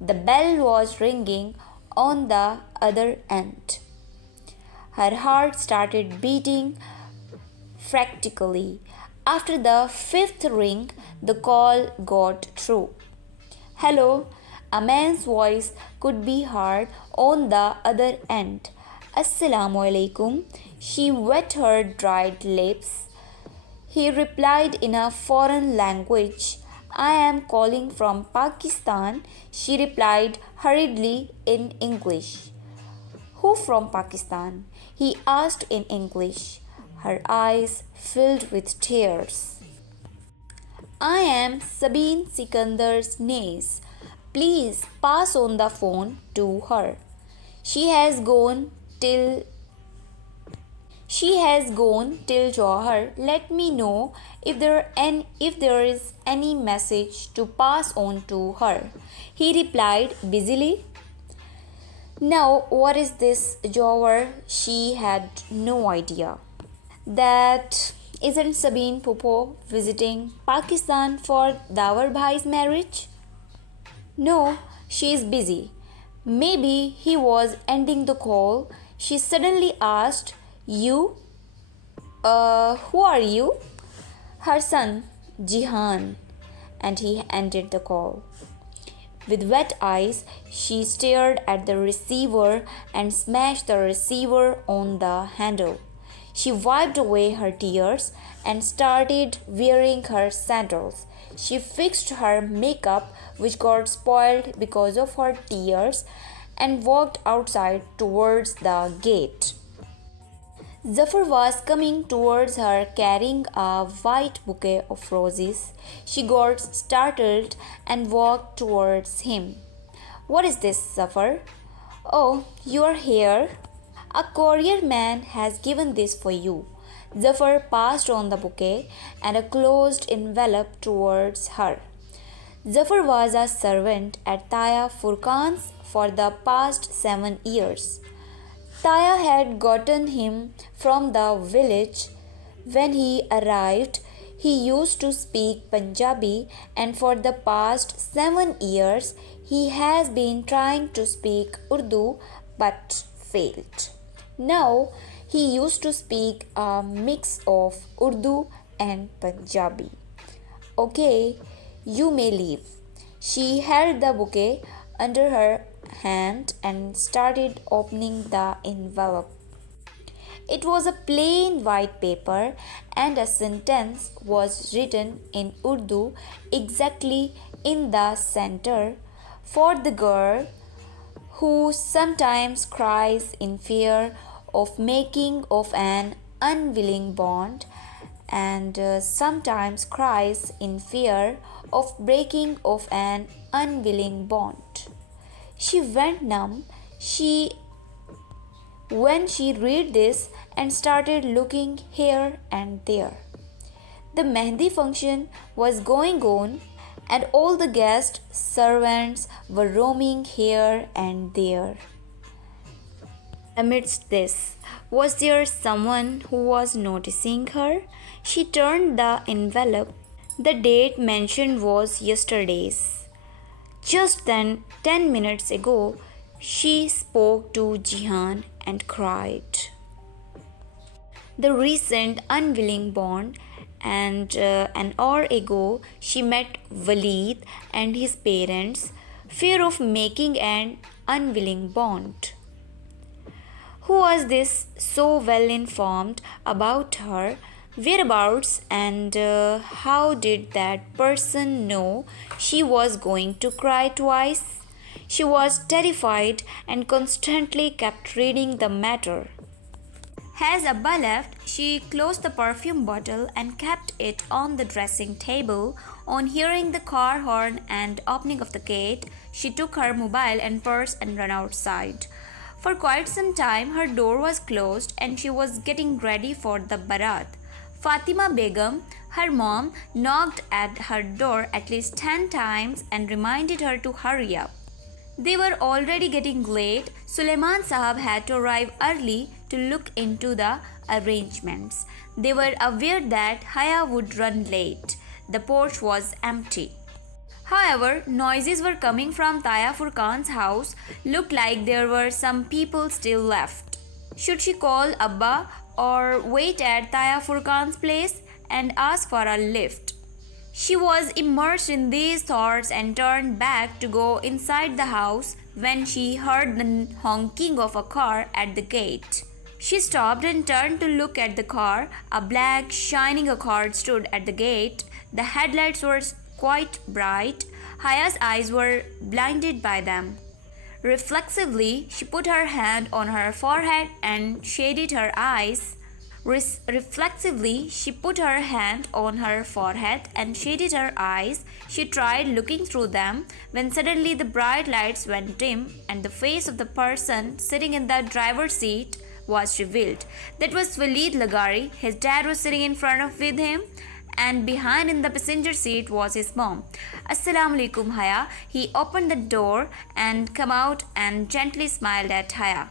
The bell was ringing on the other end. Her heart started beating frantically. After the fifth ring, the call got through. Hello, a man's voice could be heard on the other end. Assalamu alaikum. She wet her dried lips. He replied in a foreign language. I am calling from Pakistan. She replied hurriedly in English. Who from Pakistan? He asked in English. Her eyes filled with tears. I am Sabine Sikandar's niece. Please pass on the phone to her. She has gone till Johor. Let me know if there is any message to pass on to her. He replied busily. Now, what is this Johor? She had no idea. That isn't Sabine Popo visiting Pakistan for Dawar Bhai's marriage? No, she is busy. Maybe he was ending the call. She suddenly asked, You? Who are you? Her son, Jihan. And he ended the call. With wet eyes, she stared at the receiver and smashed the receiver on the handle. She wiped away her tears and started wearing her sandals. She fixed her makeup, which got spoiled because of her tears, and walked outside towards the gate. Zafar was coming towards her carrying a white bouquet of roses. She got startled and walked towards him. What is this, Zafar? Oh, you are here? A courier man has given this for you. Zafar passed on the bouquet and a closed envelope towards her. Zafar was a servant at Taya Furqan's for the past 7 years. Taya had gotten him from the village. When he arrived, he used to speak Punjabi, and for the past 7 years, he has been trying to speak Urdu but failed. Now, he used to speak a mix of Urdu and Punjabi. Okay, you may leave. She held the bouquet under her hand and started opening the envelope. It was a plain white paper and a sentence was written in Urdu exactly in the center. For the girl who sometimes cries in fear of making of an unwilling bond and sometimes cries in fear of breaking of an unwilling bond. She went numb. When she read this and started looking here and there. The Mehndi function was going on and all the guest servants were roaming here and there. Amidst this, was there someone who was noticing her? She turned the envelope. The date mentioned was yesterday's. Just then, 10 minutes ago, she spoke to Jihan and cried. The recent unwilling bond, and an hour ago she met Waleed and his parents, fear of making an unwilling bond. Who was this so well informed about her whereabouts, and how did that person know she was going to cry twice? She was terrified and constantly kept reading the matter. As Abba left, she closed the perfume bottle and kept it on the dressing table. On hearing the car horn and opening of the gate, she took her mobile and purse and ran outside. For quite some time, her door was closed and she was getting ready for the barat. Fatima Begum, her mom, knocked at her door at least 10 times and reminded her to hurry up. They were already getting late. Suleiman Sahab had to arrive early to look into the arrangements. They were aware that Haya would run late. The porch was empty. However, noises were coming from Taya Furqan's house. Looked like there were some people still left. Should she call Abba or wait at Taya Furqan's place and ask for a lift? She was immersed in these thoughts and turned back to go inside the house when she heard the honking of a car at the gate. She stopped and turned to look at the car. A black, shining car stood at the gate. The headlights were quite bright. Haya's eyes were blinded by them. Reflexively, she put her hand on her forehead and shaded her eyes. Reflexively, she put her hand on her forehead and shaded her eyes. She tried looking through them when suddenly the bright lights went dim and the face of the person sitting in the driver's seat was revealed. That was Waleed Lagari. His dad was sitting in front of with him, and behind in the passenger seat was his mom. Assalamu alaikum, Haya. He opened the door and came out and gently smiled at Haya.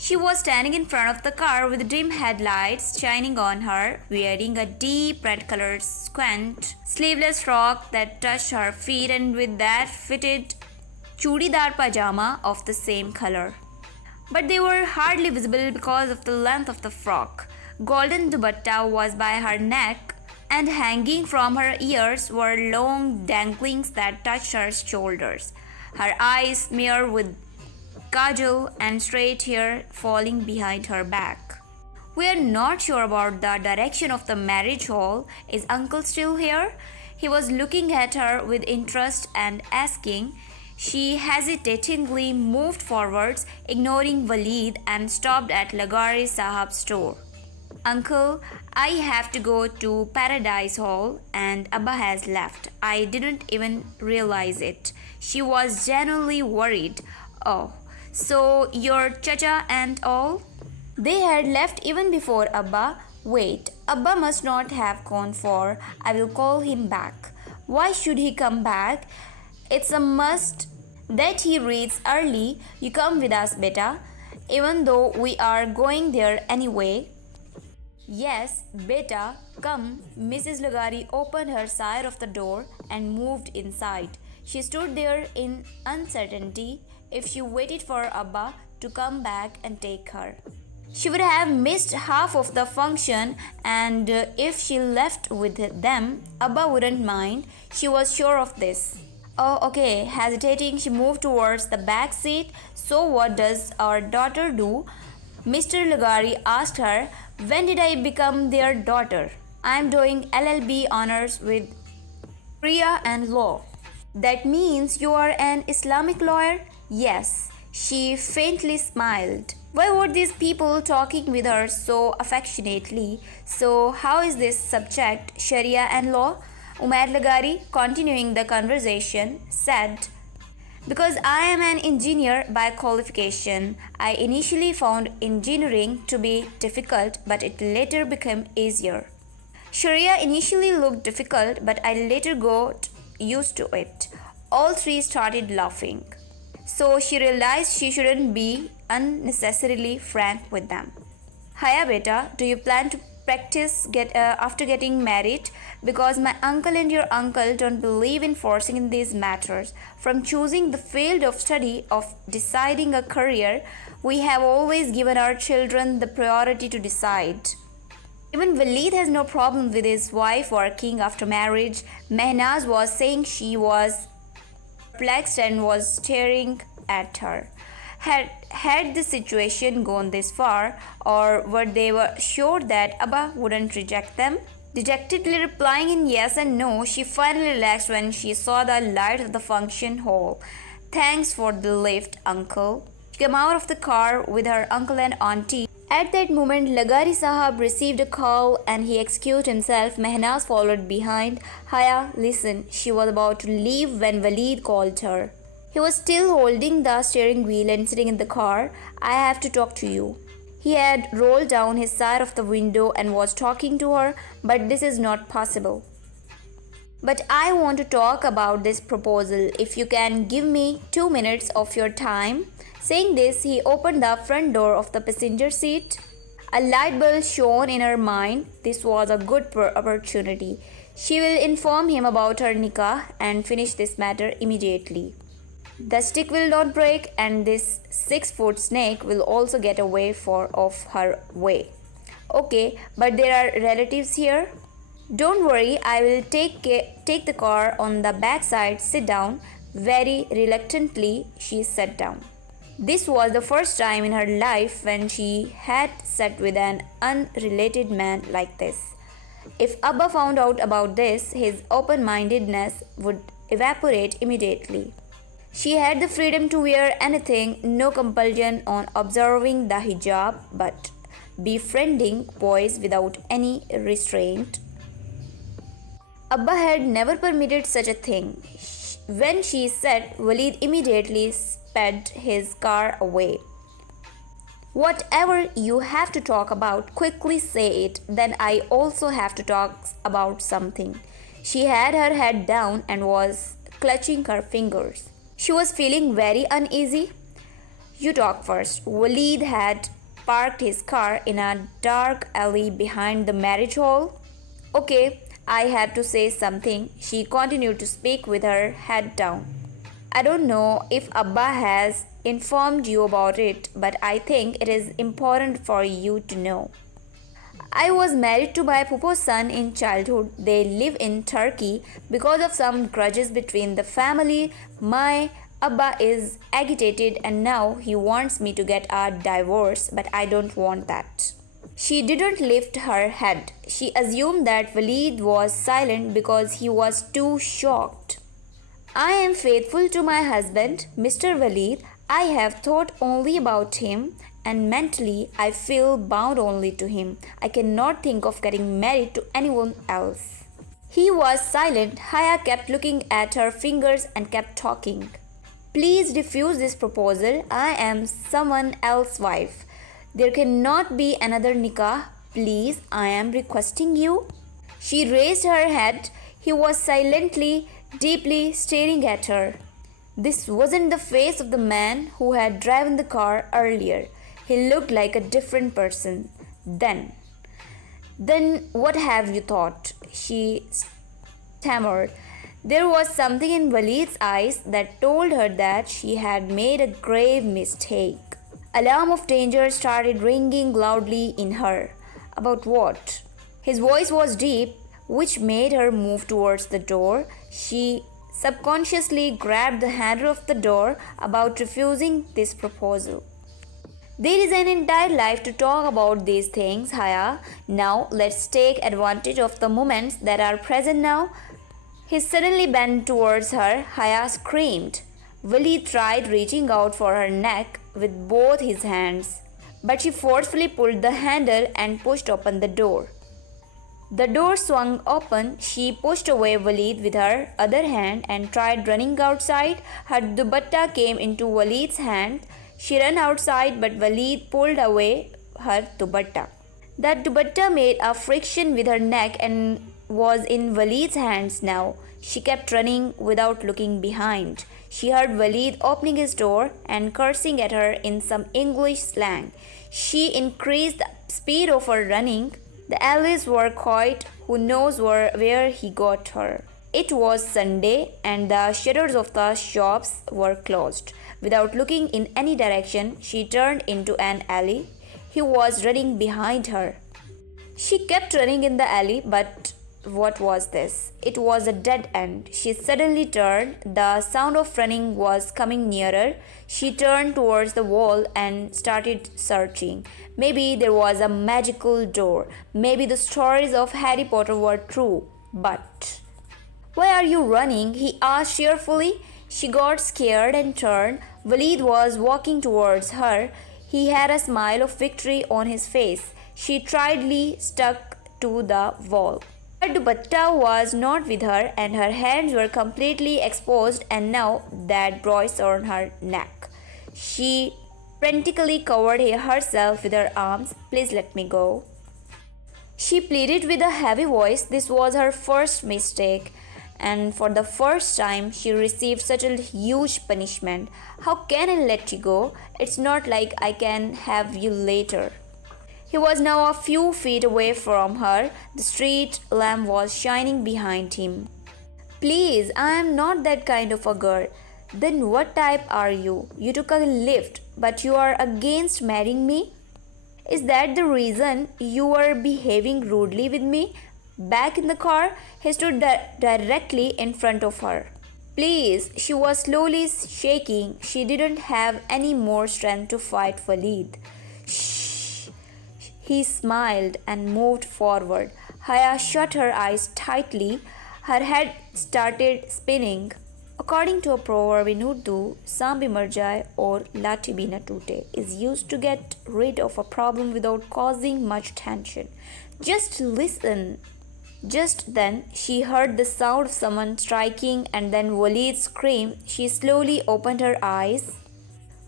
She was standing in front of the car with dim headlights shining on her, wearing a deep red-colored squint, sleeveless frock that touched her feet and with that fitted chudidar pajama of the same color. But they were hardly visible because of the length of the frock. Golden dupatta was by her neck, and hanging from her ears were long danglings that touched her shoulders. Her eyes smeared with kajal and straight hair falling behind her back. We are not sure about the direction of the marriage hall. Is uncle still here? He was looking at her with interest and asking. She hesitatingly moved forwards, ignoring Waleed, and stopped at Lagari Sahab's door. Uncle, I have to go to Paradise Hall and Abba has left. I didn't even realize it. She was genuinely worried. Oh, so your chacha and all? They had left even before Abba. Wait, Abba must not have gone far. I will call him back. Why should he come back? It's a must that he reads early. You come with us, beta. Even though we are going there anyway. Yes, beta, come. Mrs. Lagari opened her side of the door and moved inside. She stood there in uncertainty if she waited for Abba to come back and take her. She would have missed half of the function, and if she left with them, Abba wouldn't mind. She was sure of this. Oh, okay. Hesitating, she moved towards the back seat. So, what does our daughter do? Mr. Lagari asked her, when did I become their daughter? I am doing LLB honors with Sharia and law. That means you are an Islamic lawyer? Yes. She faintly smiled. Why were these people talking with her so affectionately? So, how is this subject, Sharia and law? Umair Lagari, continuing the conversation, said, because I am an engineer by qualification. I initially found engineering to be difficult, but it later became easier. Sharia initially looked difficult, but I later got used to it. All three started laughing. So she realized she shouldn't be unnecessarily frank with them. Haya beta, do you plan to practice after getting married? Because my uncle and your uncle don't believe in forcing in these matters. From choosing the field of study of deciding a career, we have always given our children the priority to decide. Even Waleed has no problem with his wife working after marriage. Mehnaz was saying she was perplexed and was staring at her. Had the situation gone this far, or were they sure that Abba wouldn't reject them? Dejectedly replying in yes and no, she finally relaxed when she saw the light of the function hall. Thanks for the lift, uncle. She came out of the car with her uncle and auntie. At that moment, Lagari Sahab received a call and he excused himself. Mehnaz followed behind. Haya, listen. She was about to leave when Waleed called her. He was still holding the steering wheel and sitting in the car. I have to talk to you. He had rolled down his side of the window and was talking to her, but this is not possible. But I want to talk about this proposal. If you can give me 2 minutes of your time. Saying this, he opened the front door of the passenger seat. A light bulb shone in her mind. This was a good opportunity. She will inform him about her Nikkah and finish this matter immediately. The stick will not break, and this 6-foot snake will also get away of her way. Okay, but there are relatives here. Don't worry, I will take the car on the back side. Sit down. Very reluctantly, she sat down. This was the first time in her life when she had sat with an unrelated man like this. If Abba found out about this, his open-mindedness would evaporate immediately. She had the freedom to wear anything, no compulsion on observing the hijab, but befriending boys without any restraint. Abba had never permitted such a thing. When she said, Waleed immediately sped his car away. Whatever you have to talk about, quickly say it. Then I also have to talk about something. She had her head down and was clutching her fingers. She was feeling very uneasy. You talk first. Waleed had parked his car in a dark alley behind the marriage hall. Okay, I have to say something. She continued to speak with her head down. I don't know if Abba has informed you about it, but I think it is important for you to know. I was married to my Pupo's son in childhood. They live in Turkey. Because of some grudges between the family, my Abba is agitated and now he wants me to get a divorce, but I don't want that. She didn't lift her head. She assumed that Waleed was silent because he was too shocked. I am faithful to my husband, Mr. Waleed. I have thought only about him and mentally I feel bound only to him. I cannot think of getting married to anyone else. He was silent. Haya kept looking at her fingers and kept talking. Please refuse this proposal. I am someone else's wife. There cannot be another Nikkah. Please, I am requesting you. She raised her head. He was silently, deeply staring at her. This wasn't the face of the man who had driven the car earlier. He looked like a different person. Then what have you thought? She stammered. There was something in Waleed's eyes that told her that she had made a grave mistake. Alarm of danger started ringing loudly in her. About what? His voice was deep, which made her move towards the door. She subconsciously grabbed the handle of the door about refusing this proposal. There is an entire life to talk about these things, Haya. Now let's take advantage of the moments that are present now. He suddenly bent towards her. Haya screamed. Waleed tried reaching out for her neck with both his hands, but she forcefully pulled the handle and pushed open the door. The door swung open. She pushed away Waleed with her other hand and tried running outside. Her dupatta came into Waleed's hand. She ran outside, but Waleed pulled away her dupatta. That dupatta made a friction with her neck and was in Waleed's hands now. She kept running without looking behind. She heard Waleed opening his door and cursing at her in some English slang. She increased the speed of her running. The alleys were quiet. Who knows where he got her? It was Sunday and the shutters of the shops were closed. Without looking in any direction, she turned into an alley. He was running behind her. She kept running in the alley, but what was this? It was a dead end. She suddenly turned. The sound of running was coming nearer. She turned towards the wall and started searching. Maybe there was a magical door. Maybe the stories of Harry Potter were true. But why are you running? He asked cheerfully. She got scared and turned. Waleed was walking towards her. He had a smile of victory on his face. She tidily stuck to the wall. Her dupatta was not with her and her hands were completely exposed, and now that bruise on her neck. She frantically covered herself with her arms. Please let me go. She pleaded with a heavy voice. This was her first mistake, and for the first time she received such a huge punishment. How can I let you go? It's not like I can have you later. He was now a few feet away from her. The street lamp was shining behind him. Please, I am not that kind of a girl. Then what type are you? You took a lift, but you are against marrying me? Is that the reason you were behaving rudely with me? Back in the car, he stood directly in front of her. Please, she was slowly shaking. She didn't have any more strength to fight Waleed. Shh. He smiled and moved forward. Haya shut her eyes tightly. Her head started spinning. According to a proverb in Urdu, Sambi mar jaye aur lati bhi na toote is used to get rid of a problem without causing much tension. Just listen. Just then, she heard the sound of someone striking and then Waleed's scream. She slowly opened her eyes.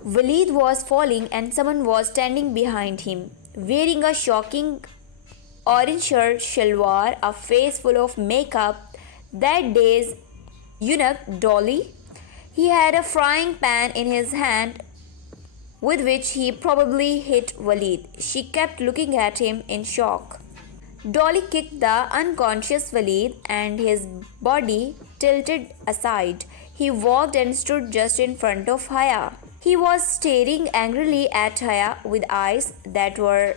Waleed was falling and someone was standing behind him, wearing a shocking orange shirt, shalwar, a face full of makeup. That day's eunuch, Dolly. He had a frying pan in his hand with which he probably hit Waleed. She kept looking at him in shock. Dolly kicked the unconscious Waleed and his body tilted aside. He walked and stood just in front of Haya. He was staring angrily at Haya with eyes that were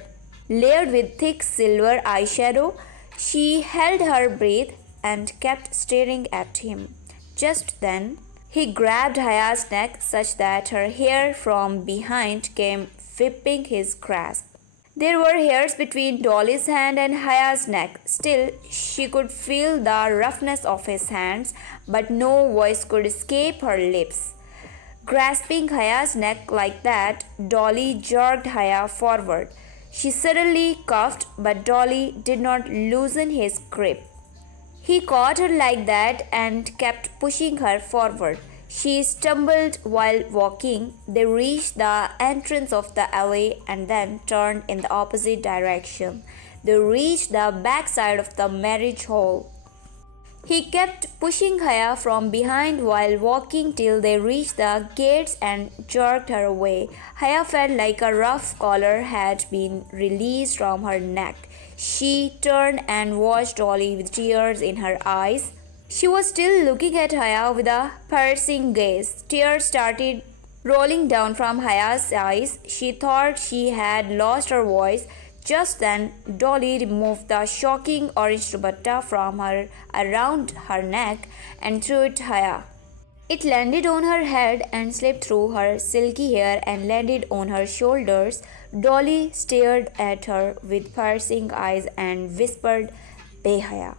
layered with thick silver eyeshadow. She held her breath and kept staring at him. Just then, he grabbed Haya's neck such that her hair from behind came whipping his grasp. There were hairs between Dolly's hand and Haya's neck. Still, she could feel the roughness of his hands, but no voice could escape her lips. Grasping Haya's neck like that, Dolly jerked Haya forward. She suddenly coughed, but Dolly did not loosen his grip. He caught her like that and kept pushing her forward. She stumbled while walking. They reached the entrance of the alley and then turned in the opposite direction. They reached the backside of the marriage hall. He kept pushing Haya from behind while walking till they reached the gates and jerked her away. Haya felt like a rough collar had been released from her neck. She turned and watched Dolly with tears in her eyes. She was still looking at Haya with a piercing gaze. Tears started rolling down from Haya's eyes. She thought she had lost her voice. Just then, Dolly removed the shocking orange dupatta from her around her neck and threw it at Haya. It landed on her head and slipped through her silky hair and landed on her shoulders. Dolly stared at her with piercing eyes and whispered, "Behaya."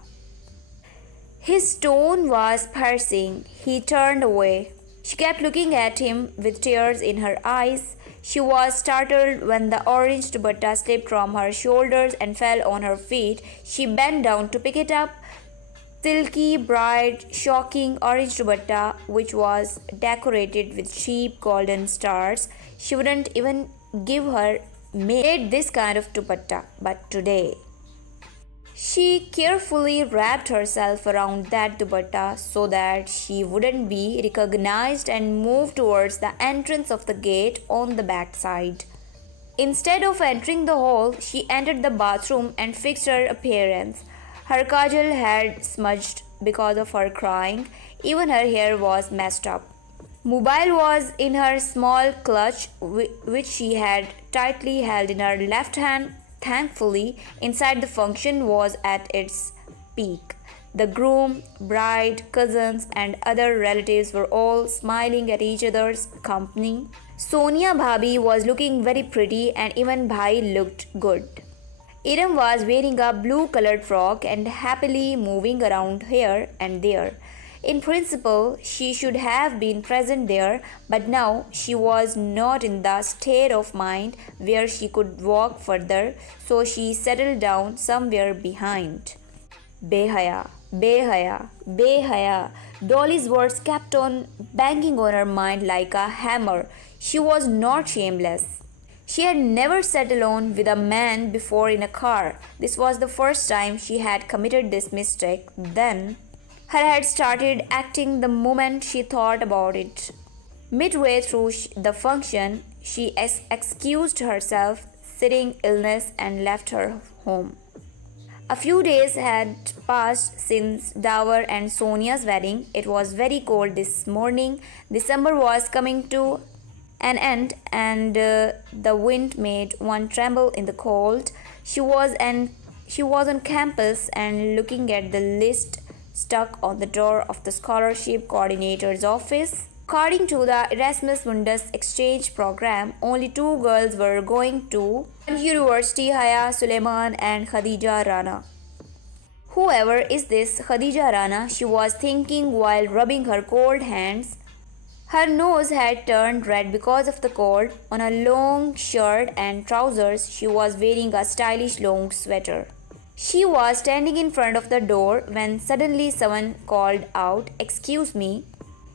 His tone was piercing. He turned away. She kept looking at him with tears in her eyes. She was startled when the orange dupatta slipped from her shoulders and fell on her feet. She bent down to pick it up. Silky, bright, shocking orange dupatta, which was decorated with cheap golden stars. She wouldn't even give her maid this kind of dupatta, but today she carefully wrapped herself around that dupatta so that she wouldn't be recognized and moved towards the entrance of the gate on the back side. Instead of entering the hall, she entered the bathroom and fixed her appearance. Her kajal had smudged because of her crying. Even her hair was messed up. Mobile was in her small clutch, which she had tightly held in her left hand. Thankfully, inside the function was at its peak. The groom, bride, cousins, and other relatives were all smiling at each other's company. Sonia Bhabhi was looking very pretty, and even Bhai looked good. Iram was wearing a blue-colored frock and happily moving around here and there. In principle, she should have been present there, but now she was not in the state of mind where she could walk further, so she settled down somewhere behind. Behaya, Behaya, Behaya. Dolly's words kept on banging on her mind like a hammer. She was not shameless. She had never sat alone with a man before in a car. This was the first time she had committed this mistake. Then her head started acting the moment she thought about it. Midway through the function, she excused herself, citing illness, and left her home. A few days had passed since Dower and Sonia's wedding. It was very cold this morning. December was coming to an end, and the wind made one tremble in the cold. She was on campus and looking at the list stuck on the door of the scholarship coordinator's office. According to the Erasmus Mundus exchange program, only two girls were going to university, Haya Suleman and Khadija Rana. Whoever is this Khadija Rana? She was thinking while rubbing her cold hands. Her nose had turned red because of the cold. On a long shirt and trousers, she was wearing a stylish long sweater. She was standing in front of the door when suddenly someone called out, "Excuse me."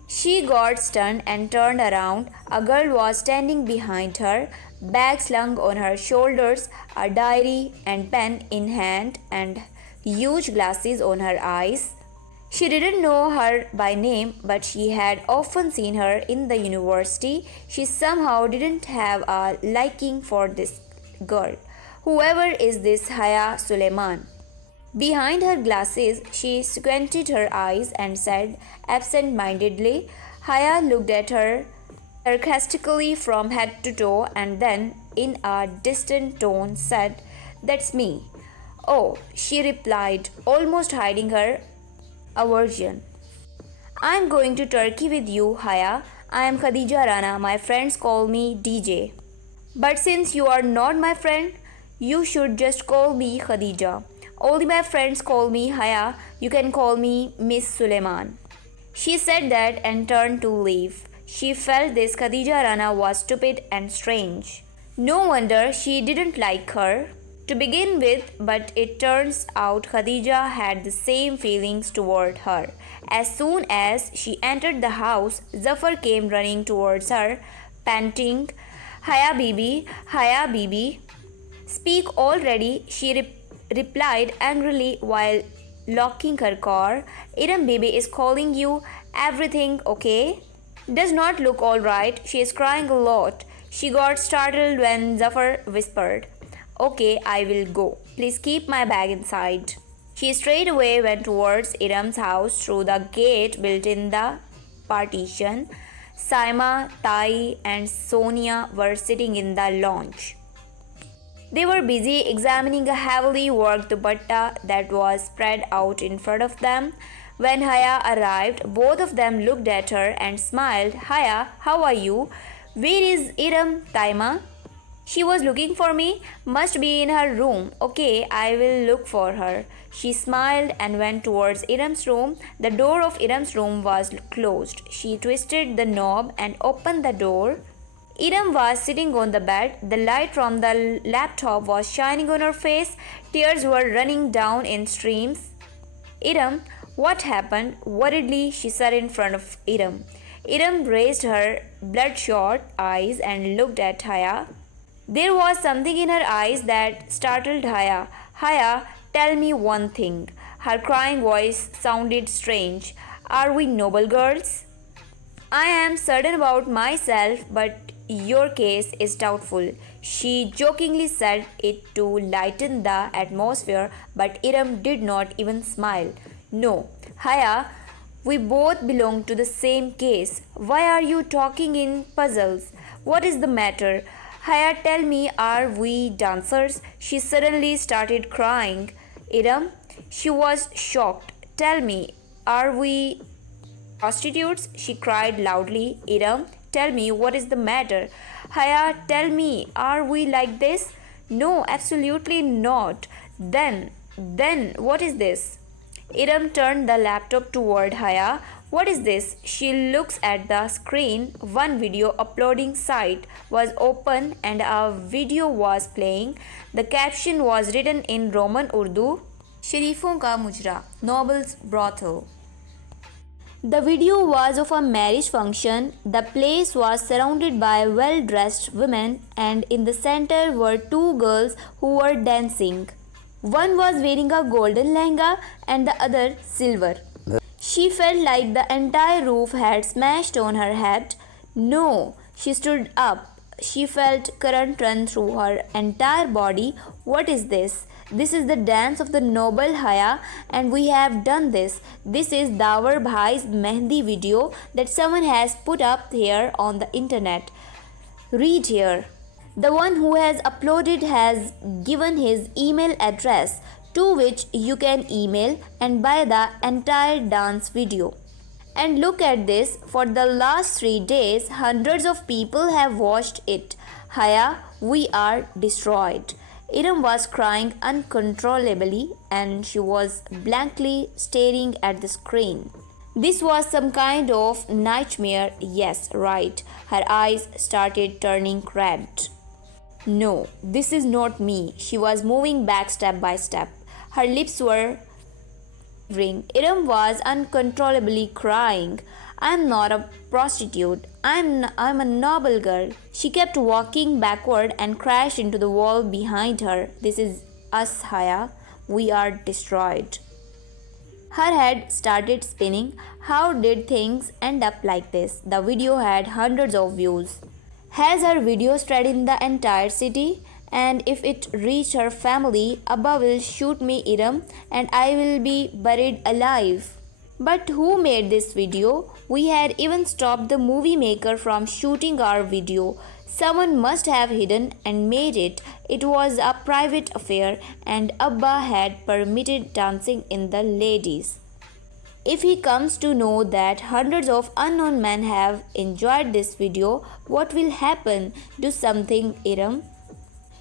She got stunned and turned around. A girl was standing behind her, bag slung on her shoulders, a diary and pen in hand, and huge glasses on her eyes. She didn't know her by name, but she had often seen her in the university. She somehow didn't have a liking for this girl. Whoever is this Haya Suleman? Behind her glasses, she squinted her eyes and said absent-mindedly. Haya looked at her sarcastically from head to toe and then, in a distant tone, said, "That's me." "Oh," she replied, almost hiding her aversion. "I'm going to Turkey with you, Haya. I am Khadija Rana. My friends call me DJ. But since you are not my friend, you should just call me Khadija. Only my friends call me Haya. You can call me Miss Suleiman." She said that and turned to leave. She felt this Khadija Rana was stupid and strange. No wonder she didn't like her to begin with, but it turns out Khadija had the same feelings toward her. As soon as she entered the house, Zafar came running towards her, panting, Haya Bibi, speak already, she replied angrily while locking her car. Iram Bibi is calling you. Everything okay? Does not look alright. She is crying a lot. She got startled when Zafar whispered, Okay, I will go. Please keep my bag inside. She straightway went towards Iram's house through the gate built in the partition. Saima, Tai, and Sonia were sitting in the lounge. They were busy examining a heavily worked dupatta that was spread out in front of them. When Haya arrived, both of them looked at her and smiled. Haya, how are you? Where is Iram, Taima? She was looking for me. Must be in her room. Okay, I will look for her. She smiled and went towards Iram's room. The door of Iram's room was closed. She twisted the knob and opened the door. Iram was sitting on the bed. The light from the laptop was shining on her face. Tears were running down in streams. Iram, what happened? Worriedly, she sat in front of Iram. Iram raised her bloodshot eyes and looked at Haya. There was something in her eyes that startled Haya. Haya, tell me one thing. Her crying voice sounded strange. Are we noble girls? I am certain about myself, but your case is doubtful. She jokingly said it to lighten the atmosphere, but Iram did not even smile. No, Haya, we both belong to the same case. Why are you talking in puzzles? What is the matter? Haya, tell me, are we dancers? She suddenly started crying. Iram, she was shocked. Tell me, are we prostitutes? She cried loudly. Iram, tell me, what is the matter? Haya, tell me, are we like this? No, absolutely not. Then, what is this? Iram turned the laptop toward Haya. What is this? She looks at the screen. One video uploading site was open and a video was playing. The caption was written in Roman Urdu. Sharifon ka mujra, noble's brothel. The video was of a marriage function. The place was surrounded by well-dressed women, and in the center were two girls who were dancing. One was wearing a golden lehenga and the other silver. She felt like the entire roof had smashed on her head. No, she stood up. She felt current run through her entire body. What is this? This is the dance of the noble Haya, and we have done this. This is Dawar Bhai's Mehndi video that someone has put up here on the internet. Read here. The one who has uploaded has given his email address, to which you can email and buy the entire dance video. And look at this, for the last 3 days, hundreds of people have watched it. Haya, we are destroyed. Iram was crying uncontrollably and she was blankly staring at the screen. This was some kind of nightmare. Yes, right. Her eyes started turning red. No, this is not me. She was moving back step by step. Her lips were quivering. Iram was uncontrollably crying. I am not a prostitute. I'm a noble girl. She kept walking backward and crashed into the wall behind her. This is us, Haya. We are destroyed. Her head started spinning. How did things end up like this? The video had hundreds of views. Has her video spread in the entire city? And if it reached her family, Abba will shoot me, Iram, and I will be buried alive. But who made this video? We had even stopped the movie maker from shooting our video. Someone must have hidden and made it. It was a private affair, and Abba had permitted dancing in the ladies. If he comes to know that hundreds of unknown men have enjoyed this video, what will happen? Do something, Iram.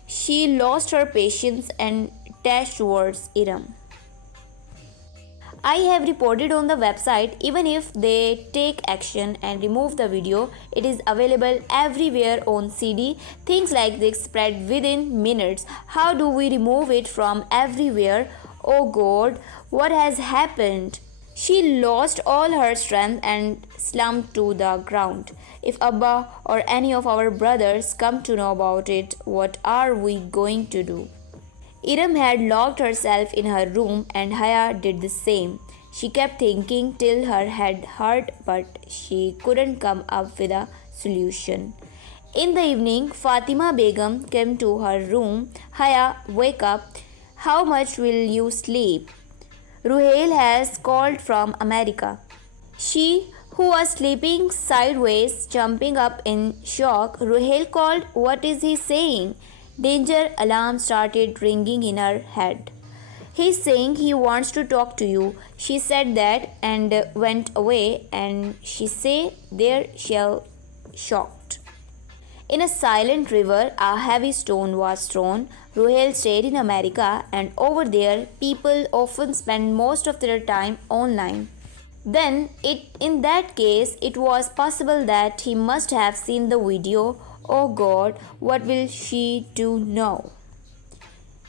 She lost her patience and dashed towards Iram. I have reported on the website. Even if they take action and remove the video, it is available everywhere on CD. Things like this spread within minutes. How do we remove it from everywhere? Oh God, what has happened? She lost all her strength and slumped to the ground. If Abba or any of our brothers come to know about it, what are we going to do? Iram had locked herself in her room and Haya did the same. She kept thinking till her head hurt, but she couldn't come up with a solution. In the evening, Fatima Begum came to her room. Haya, wake up. How much will you sleep? Ruhail has called from America. She, who was sleeping sideways, jumping up in shock, Ruhail called. What is he saying? Danger alarm started ringing in her head. He's saying he wants to talk to you. She said that and went away, and she say there shell shocked. In a silent river, a heavy stone was thrown. Ruhail stayed in America, and over there, people often spend most of their time online. Then, in that case, it was possible that he must have seen the video. Oh God, what will she do now?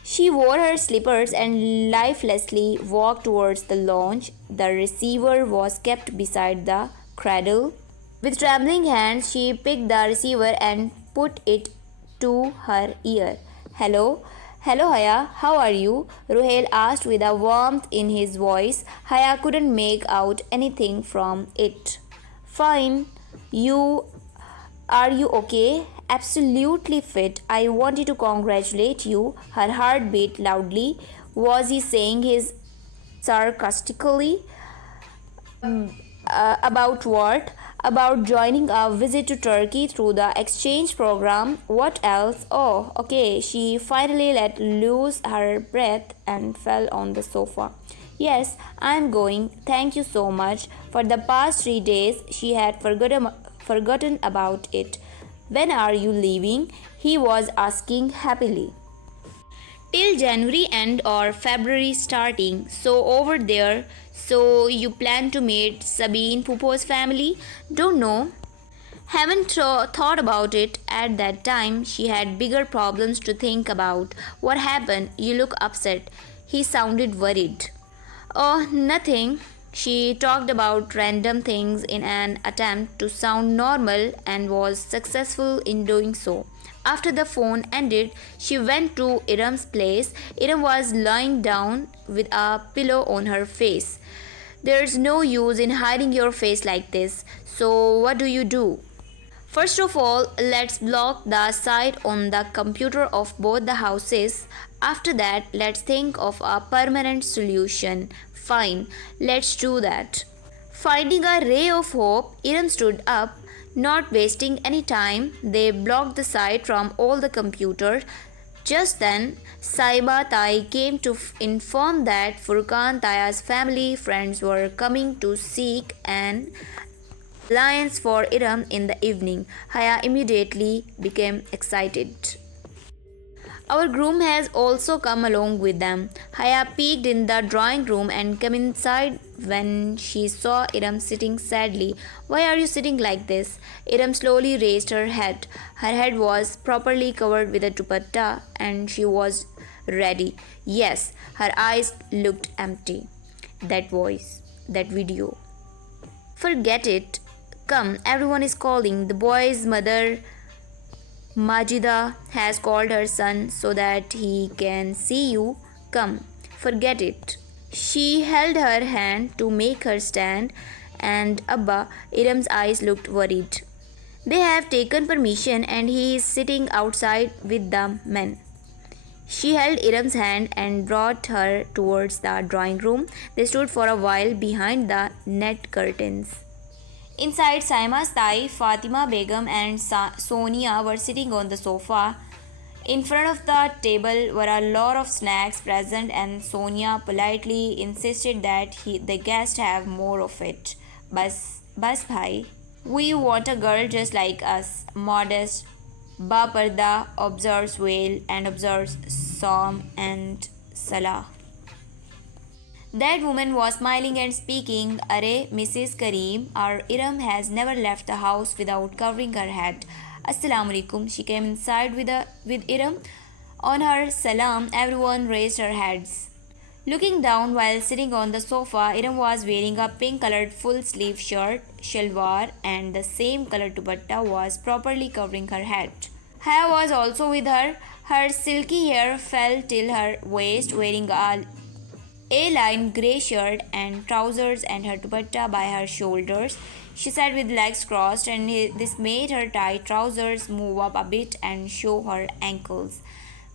She wore her slippers and lifelessly walked towards the launch. The receiver was kept beside the cradle. With trembling hands, she picked the receiver and put it to her ear. Hello? Hello, Haya. How are you? Ruhail asked with a warmth in his voice. Haya couldn't make out anything from it. Fine. Are you okay? Absolutely fit. I wanted to congratulate you. Her heart beat loudly. Was he saying his sarcastically? About what? About joining a visit to Turkey through the exchange program. What else? Oh, okay. She finally let loose her breath and fell on the sofa. Yes, I'm going. Thank you so much. For the past 3 days, she had forgotten about it. When are you leaving? He was asking happily. Till January end or February starting. So over there. So you plan to meet Sabine Pupo's family? Don't know. Haven't thought about it at that time. She had bigger problems to think about. What happened? You look upset. He sounded worried. Oh, nothing. She talked about random things in an attempt to sound normal and was successful in doing so. After the phone ended, she went to Iram's place. Iram was lying down with a pillow on her face. There's no use in hiding your face like this. So, what do you do? First of all, let's block the site on the computer of both the houses. After that, let's think of a permanent solution. Fine, let's do that. Finding a ray of hope, Iram stood up. Not wasting any time, they blocked the site from all the computers. Just then, Saiba Tai came to inform that Furkan Taya's family friends were coming to seek an alliance for Iram in the evening. Haya immediately became excited. Our groom has also come along with them. Haya peeked in the drawing room and came inside when she saw Iram sitting sadly. Why are you sitting like this? Iram slowly raised her head. Her head was properly covered with a dupatta and she was ready. Yes, her eyes looked empty. That voice, that video. Forget it. Come, everyone is calling. The boy's mother Majida has called her son so that he can see you. Come, forget it. She held her hand to make her stand, and Abba, Iram's eyes looked worried. They have taken permission and he is sitting outside with the men. She held Iram's hand and brought her towards the drawing room. They stood for a while behind the net curtains. Inside, Saima's Tai, Fatima Begum and Sonia were sitting on the sofa. In front of the table were a lot of snacks present and Sonia politely insisted that the guests have more of it. Bas bhai. We want a girl just like us, modest. Ba Parda observes Whale and observes Som and Salah. That woman was smiling and speaking, Arey, Mrs. Kareem, our Iram has never left the house without covering her head. Assalamu alaikum. She came inside with Iram. On her salam, everyone raised their heads. Looking down while sitting on the sofa, Iram was wearing a pink colored full sleeve shirt, shalwar, and the same colored dupatta was properly covering her head. Haya was also with her. Her silky hair fell till her waist, wearing a-line grey shirt and trousers and her dupatta by her shoulders. She sat with legs crossed, and this made her tight trousers move up a bit and show her ankles.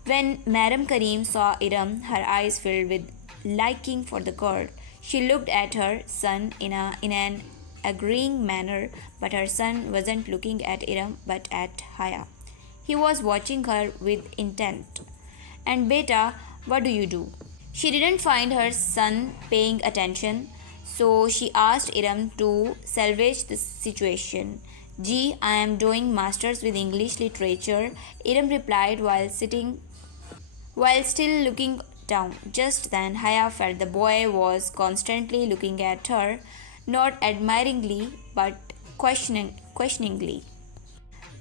When Madam Kareem saw Iram, her eyes filled with liking for the girl. She looked at her son in an agreeing manner, but her son wasn't looking at Iram but at Haya. He was watching her with intent. And beta, what do you do? She didn't find her son paying attention, so she asked Iram to salvage the situation. Gee, I am doing masters with English literature, Iram replied while still looking down. Just then Haya felt the boy was constantly looking at her, not admiringly but questioningly,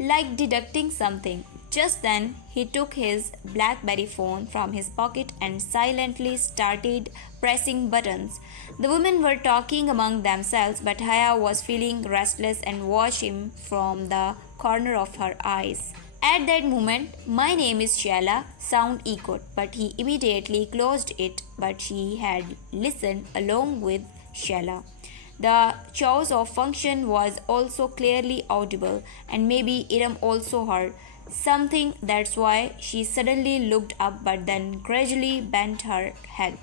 like deducting something. Just then, he took his BlackBerry phone from his pocket and silently started pressing buttons. The women were talking among themselves, but Haya was feeling restless and watched him from the corner of her eyes. At that moment, my name is Shella sound echoed, but he immediately closed it, but she had listened along with Shella. The choice of function was also clearly audible, and maybe Iram also heard something. That's why she suddenly looked up but then gradually bent her head.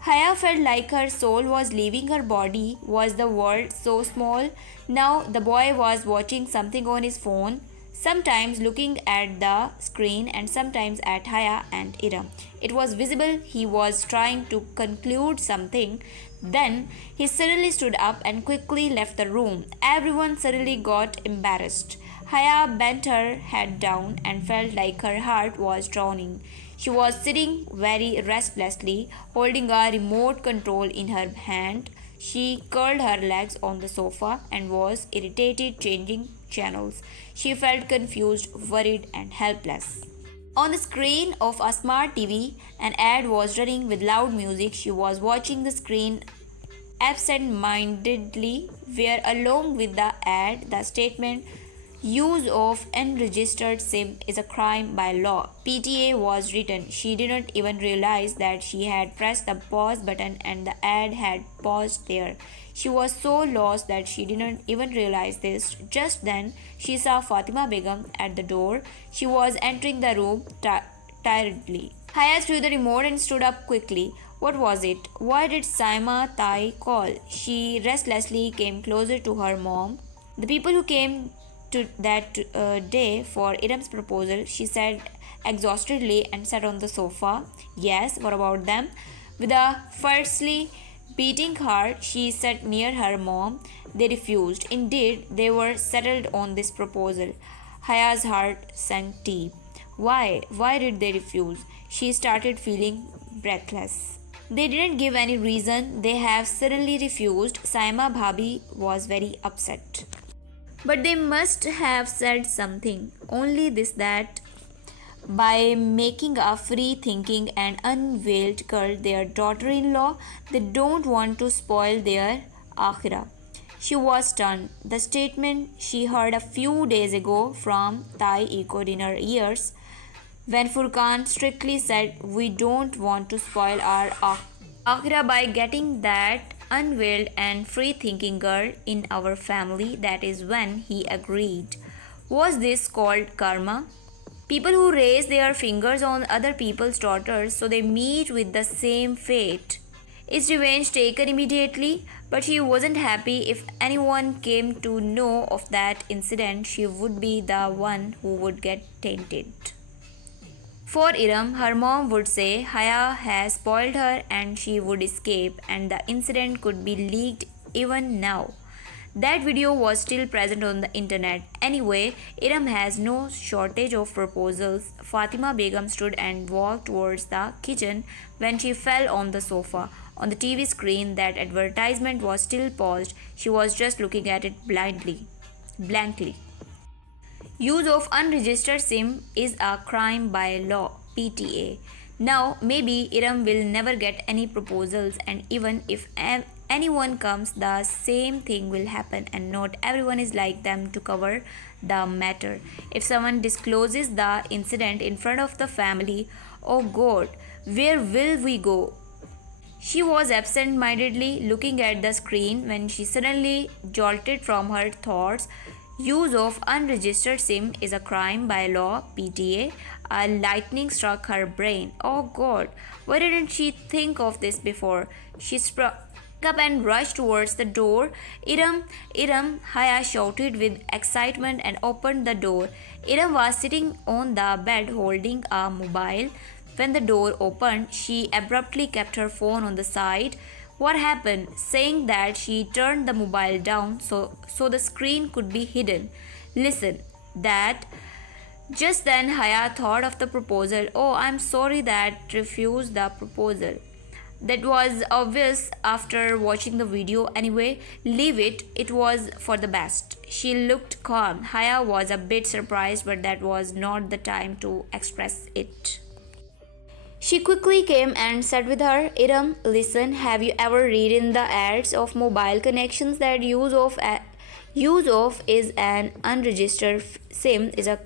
Haya felt like her soul was leaving her body. Was the world so small? Now the boy was watching something on his phone, sometimes looking at the screen and sometimes at Haya and Iram. It was visible he was trying to conclude something. Then he suddenly stood up and quickly left the room. Everyone suddenly got embarrassed. Haya bent her head down and felt like her heart was drowning. She was sitting very restlessly, holding a remote control in her hand. She curled her legs on the sofa and was irritated, changing channels. She felt confused, worried, and helpless. On the screen of a smart TV, an ad was running with loud music. She was watching the screen absent-mindedly, where along with the ad, the statement use of unregistered SIM is a crime by law. PTA was written. She didn't even realize that she had pressed the pause button and the ad had paused there. She was so lost that she didn't even realize this. Just then, she saw Fatima Begum at the door. She was entering the room tiredly. Haya threw the remote and stood up quickly. What was it? Why did Saima Tai call? She restlessly came closer to her mom. The people who came to that day for Iram's proposal, she said exhaustedly and sat on the sofa. Yes, what about them? With a fiercely beating heart, she sat near her mom. They refused. Indeed, they were settled on this proposal. Haya's heart sank deep. Why? Why did they refuse? She started feeling breathless. They didn't give any reason. They have suddenly refused. Saima Bhabhi was very upset. But they must have said something. Only this that by making a free thinking and unveiled girl their daughter in law, they don't want to spoil their akhira. She was stunned. The statement she heard a few days ago from Tai echoed in her ears when Furqan strictly said, "We don't want to spoil our akhira by getting that unveiled and free thinking girl in our family." That is when he agreed. Was this called karma? People who raise their fingers on other people's daughters so they meet with the same fate. Is revenge taken immediately? But she wasn't happy. If anyone came to know of that incident, she would be the one who would get tainted. For Iram, her mom would say Haya has spoiled her and she would escape, and the incident could be leaked even now. That video was still present on the internet. Anyway, Iram has no shortage of proposals. Fatima Begum stood and walked towards the kitchen when she fell on the sofa. On the TV screen, that advertisement was still paused. She was just looking at it blankly. Use of unregistered SIM is a crime by law. PTA. Now, maybe Iram will never get any proposals, and even if anyone comes, the same thing will happen, and not everyone is like them to cover the matter. If someone discloses the incident in front of the family, oh God, where will we go? She was absent mindedly looking at the screen when she suddenly jolted from her thoughts. Use of unregistered SIM is a crime by law. PTA. A lightning struck her brain. Oh God, why didn't she think of this before? She sprang up and rushed towards the door. Iram, Iram, Haya shouted with excitement and opened the door. Iram was sitting on the bed holding a mobile. When the door opened, she abruptly kept her phone on the side. What happened? Saying that, she turned the mobile down so the screen could be hidden. Listen, that. Just then, Haya thought of the proposal. Oh, I'm sorry that refused the proposal. That was obvious after watching the video. Anyway, leave it. It was for the best. She looked calm. Haya was a bit surprised, but that was not the time to express it. She quickly came and sat with her. Iram, listen, have you ever read in the ads of mobile connections that use of is an unregistered SIM is a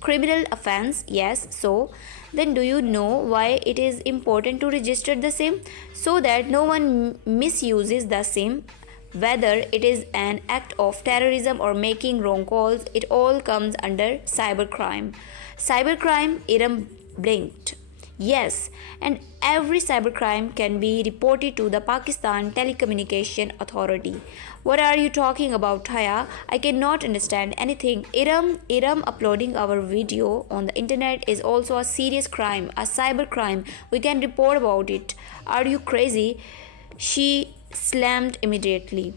criminal offense? Yes, so then do you know why it is important to register the SIM? So that no one misuses the SIM. Whether it is an act of terrorism or making wrong calls, it all comes under cybercrime. Cybercrime? Iram blinked. Yes, and every cybercrime can be reported to the Pakistan Telecommunication Authority. What are you talking about, Haya? I cannot understand anything. Iram, uploading our video on the internet is also a serious crime, a cybercrime. We can report about it. Are you crazy? She slammed immediately.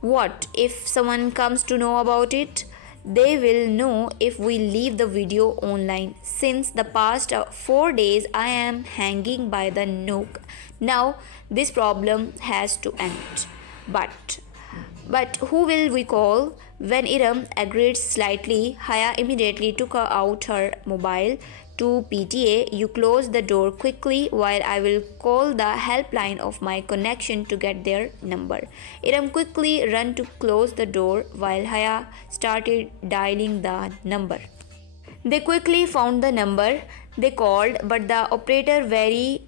What if someone comes to know about it? They will know if we leave the video online. Since the past 4 days, I am hanging by the nook. Now, this problem has to end. But who will we call? When Iram agreed slightly, Haya immediately took out her mobile. To PTA, you close the door quickly while I will call the helpline of my connection to get their number. Iram quickly ran to close the door while Haya started dialing the number. They quickly found the number. They called, but the operator very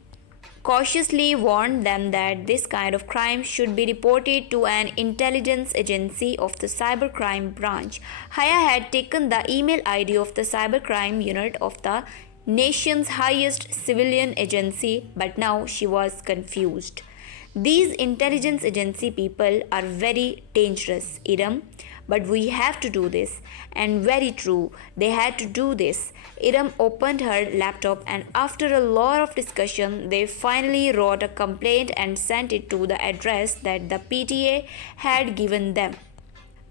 cautiously warned them that this kind of crime should be reported to an intelligence agency of the cybercrime branch. Haya had taken the email ID of the cybercrime unit of the nation's highest civilian agency, but now she was confused. These intelligence agency people are very dangerous, Iram, but we have to do this. And very true, they had to do this. Iram opened her laptop, and after a lot of discussion, they finally wrote a complaint and sent it to the address that the PTA had given them.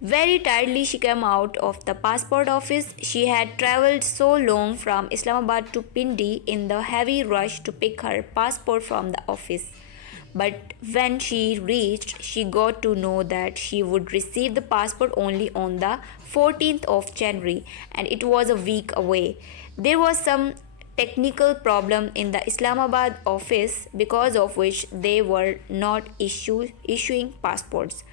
Very tiredly she came out of the passport office. She had travelled so long from Islamabad to Pindi in the heavy rush to pick her passport from the office. But when she reached, she got to know that she would receive the passport only on the 14th of January, and it was a week away. There was some technical problem in the Islamabad office because of which they were not issuing passports.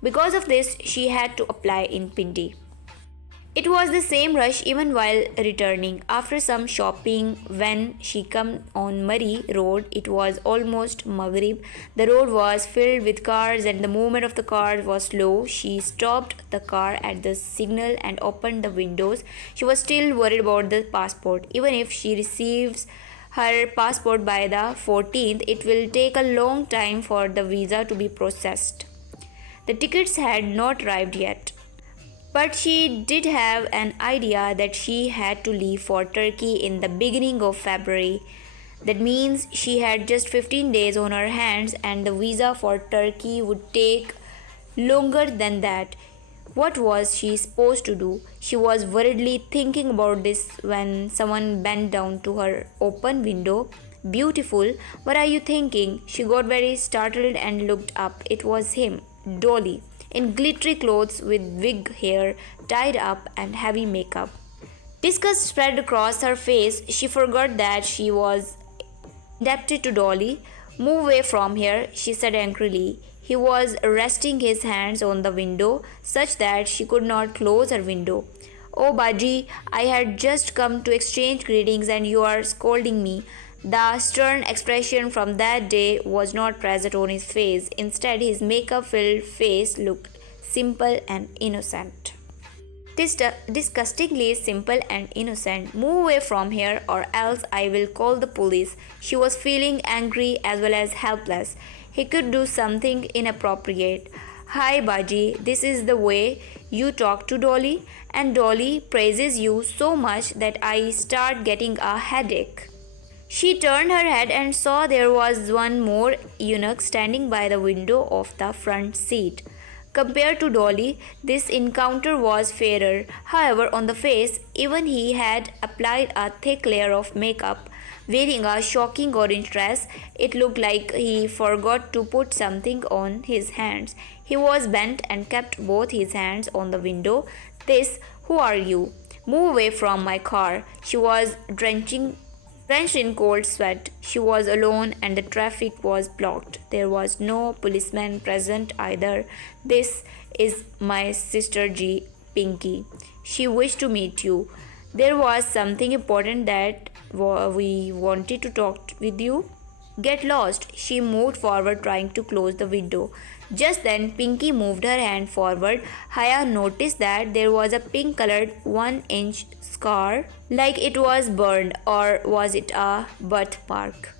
Because of this, she had to apply in Pindi. It was the same rush even while returning. After some shopping, when she came on Murray Road, it was almost Maghrib. The road was filled with cars and the movement of the cars was slow. She stopped the car at the signal and opened the windows. She was still worried about the passport. Even if she receives her passport by the 14th, it will take a long time for the visa to be processed. The tickets had not arrived yet. But she did have an idea that she had to leave for Turkey in the beginning of February. That means she had just 15 days on her hands, and the visa for Turkey would take longer than that. What was she supposed to do? She was worriedly thinking about this when someone bent down to her open window. Beautiful, what are you thinking? She got very startled and looked up. It was him, Dolly, in glittery clothes with wig hair tied up and heavy makeup. Disgust spread across her face. She forgot that she was indebted to Dolly. Move away from here, she said angrily. He was resting his hands on the window such that she could not close her window. Oh, Baji, I had just come to exchange greetings and you are scolding me. The stern expression from that day was not present on his face. Instead, his makeup filled face looked simple and innocent. Disgustingly simple and innocent. Move away from here or else I will call the police. She was feeling angry as well as helpless. He could do something inappropriate. Hi Baji, this is the way you talk to Dolly, and Dolly praises you so much that I start getting a headache. She turned her head and saw there was one more eunuch standing by the window of the front seat. Compared to Dolly, this encounter was fairer. However, on the face, even he had applied a thick layer of makeup. Wearing a shocking orange dress, it looked like he forgot to put something on his hands. He was bent and kept both his hands on the window. Who are you? Move away from my car. She was drenched in cold sweat. She was alone and the traffic was blocked. There was no policeman present either. This is my sister G, Pinky. She wished to meet you. There was something important that we wanted to talk with you. Get lost. She moved forward, trying to close the window. Just then, Pinky moved her hand forward. Haya noticed that there was a pink colored 1-inch scar, like it was burned, or was it a birthmark?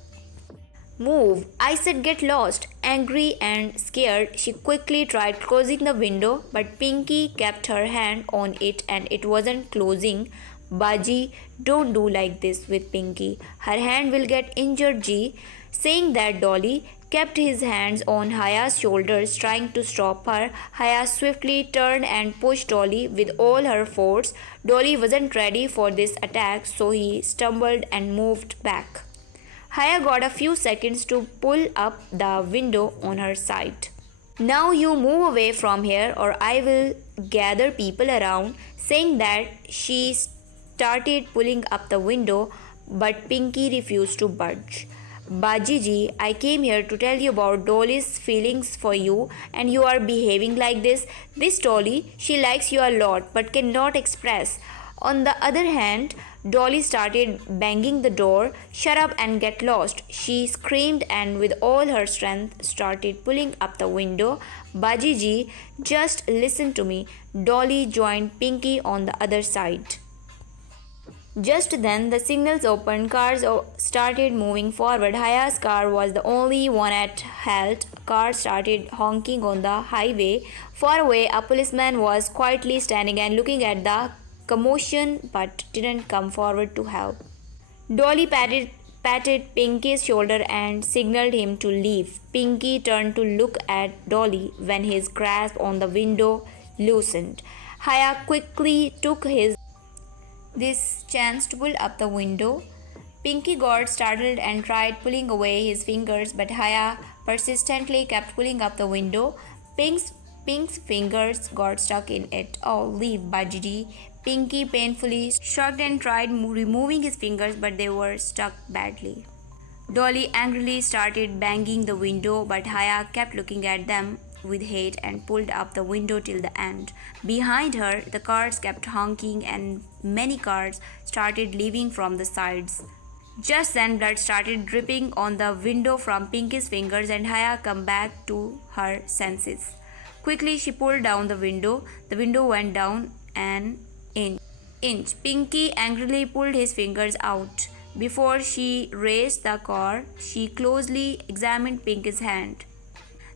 Move. I said get lost. Angry and scared, she quickly tried closing the window, but Pinky kept her hand on it and it wasn't closing. Baji, don't do like this with Pinky. Her hand will get injured, Ji. Saying that, Dolly kept his hands on Haya's shoulders, trying to stop her. Haya swiftly turned and pushed Dolly with all her force. Dolly wasn't ready for this attack, so he stumbled and moved back. Haya got a few seconds to pull up the window on her side. Now you move away from here or I will gather people around. Saying that, she started pulling up the window, but Pinky refused to budge. Bajiji, I came here to tell you about Dolly's feelings for you and you are behaving like this. This Dolly, she likes you a lot but cannot express. On the other hand, Dolly started banging the door. Shut up and get lost, she screamed and with all her strength started pulling up the window. Bajiji, just listen to me. Dolly joined Pinky on the other side. Just then, the signals opened, cars started moving forward. Haya's car was the only one at halt. Cars started honking on the highway. Far away, a policeman was quietly standing and looking at the commotion but didn't come forward to help. Dolly patted Pinky's shoulder and signaled him to leave. Pinky turned to look at Dolly when his grasp on the window loosened. Haya quickly took this chance to pull up the window. Pinky got startled and tried pulling away his fingers, but Haya persistently kept pulling up the window. Pink's fingers got stuck in it. Oh, leave, Bajidi. Pinky painfully shrugged and tried removing his fingers, but they were stuck badly. Dolly angrily started banging the window, but Haya kept looking at them with hate and pulled up the window till the end. Behind her, the cars kept honking and many cars started leaving from the sides. Just then, blood started dripping on the window from Pinky's fingers and Haya came back to her senses. Quickly, she pulled down the window. The window went down an inch. Pinky angrily pulled his fingers out. Before she raised the car, she closely examined Pinky's hand.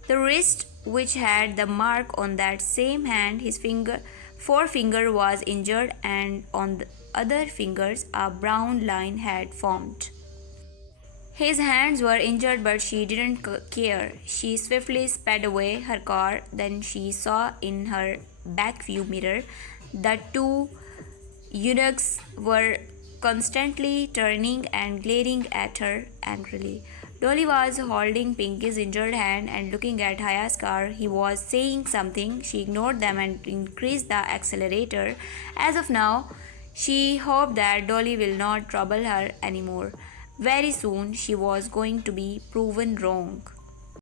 The wrist, which had the mark on that same hand, his forefinger was injured, and on the other fingers a brown line had formed. His hands were injured, but she didn't care. She swiftly sped away her car. Then she saw in her back view mirror that two eunuchs were constantly turning and glaring at her angrily. Dolly was holding Pinky's injured hand and looking at Haya's car. He was saying something. She ignored them and increased the accelerator. As of now, she hoped that Dolly will not trouble her anymore. Very soon she was going to be proven wrong.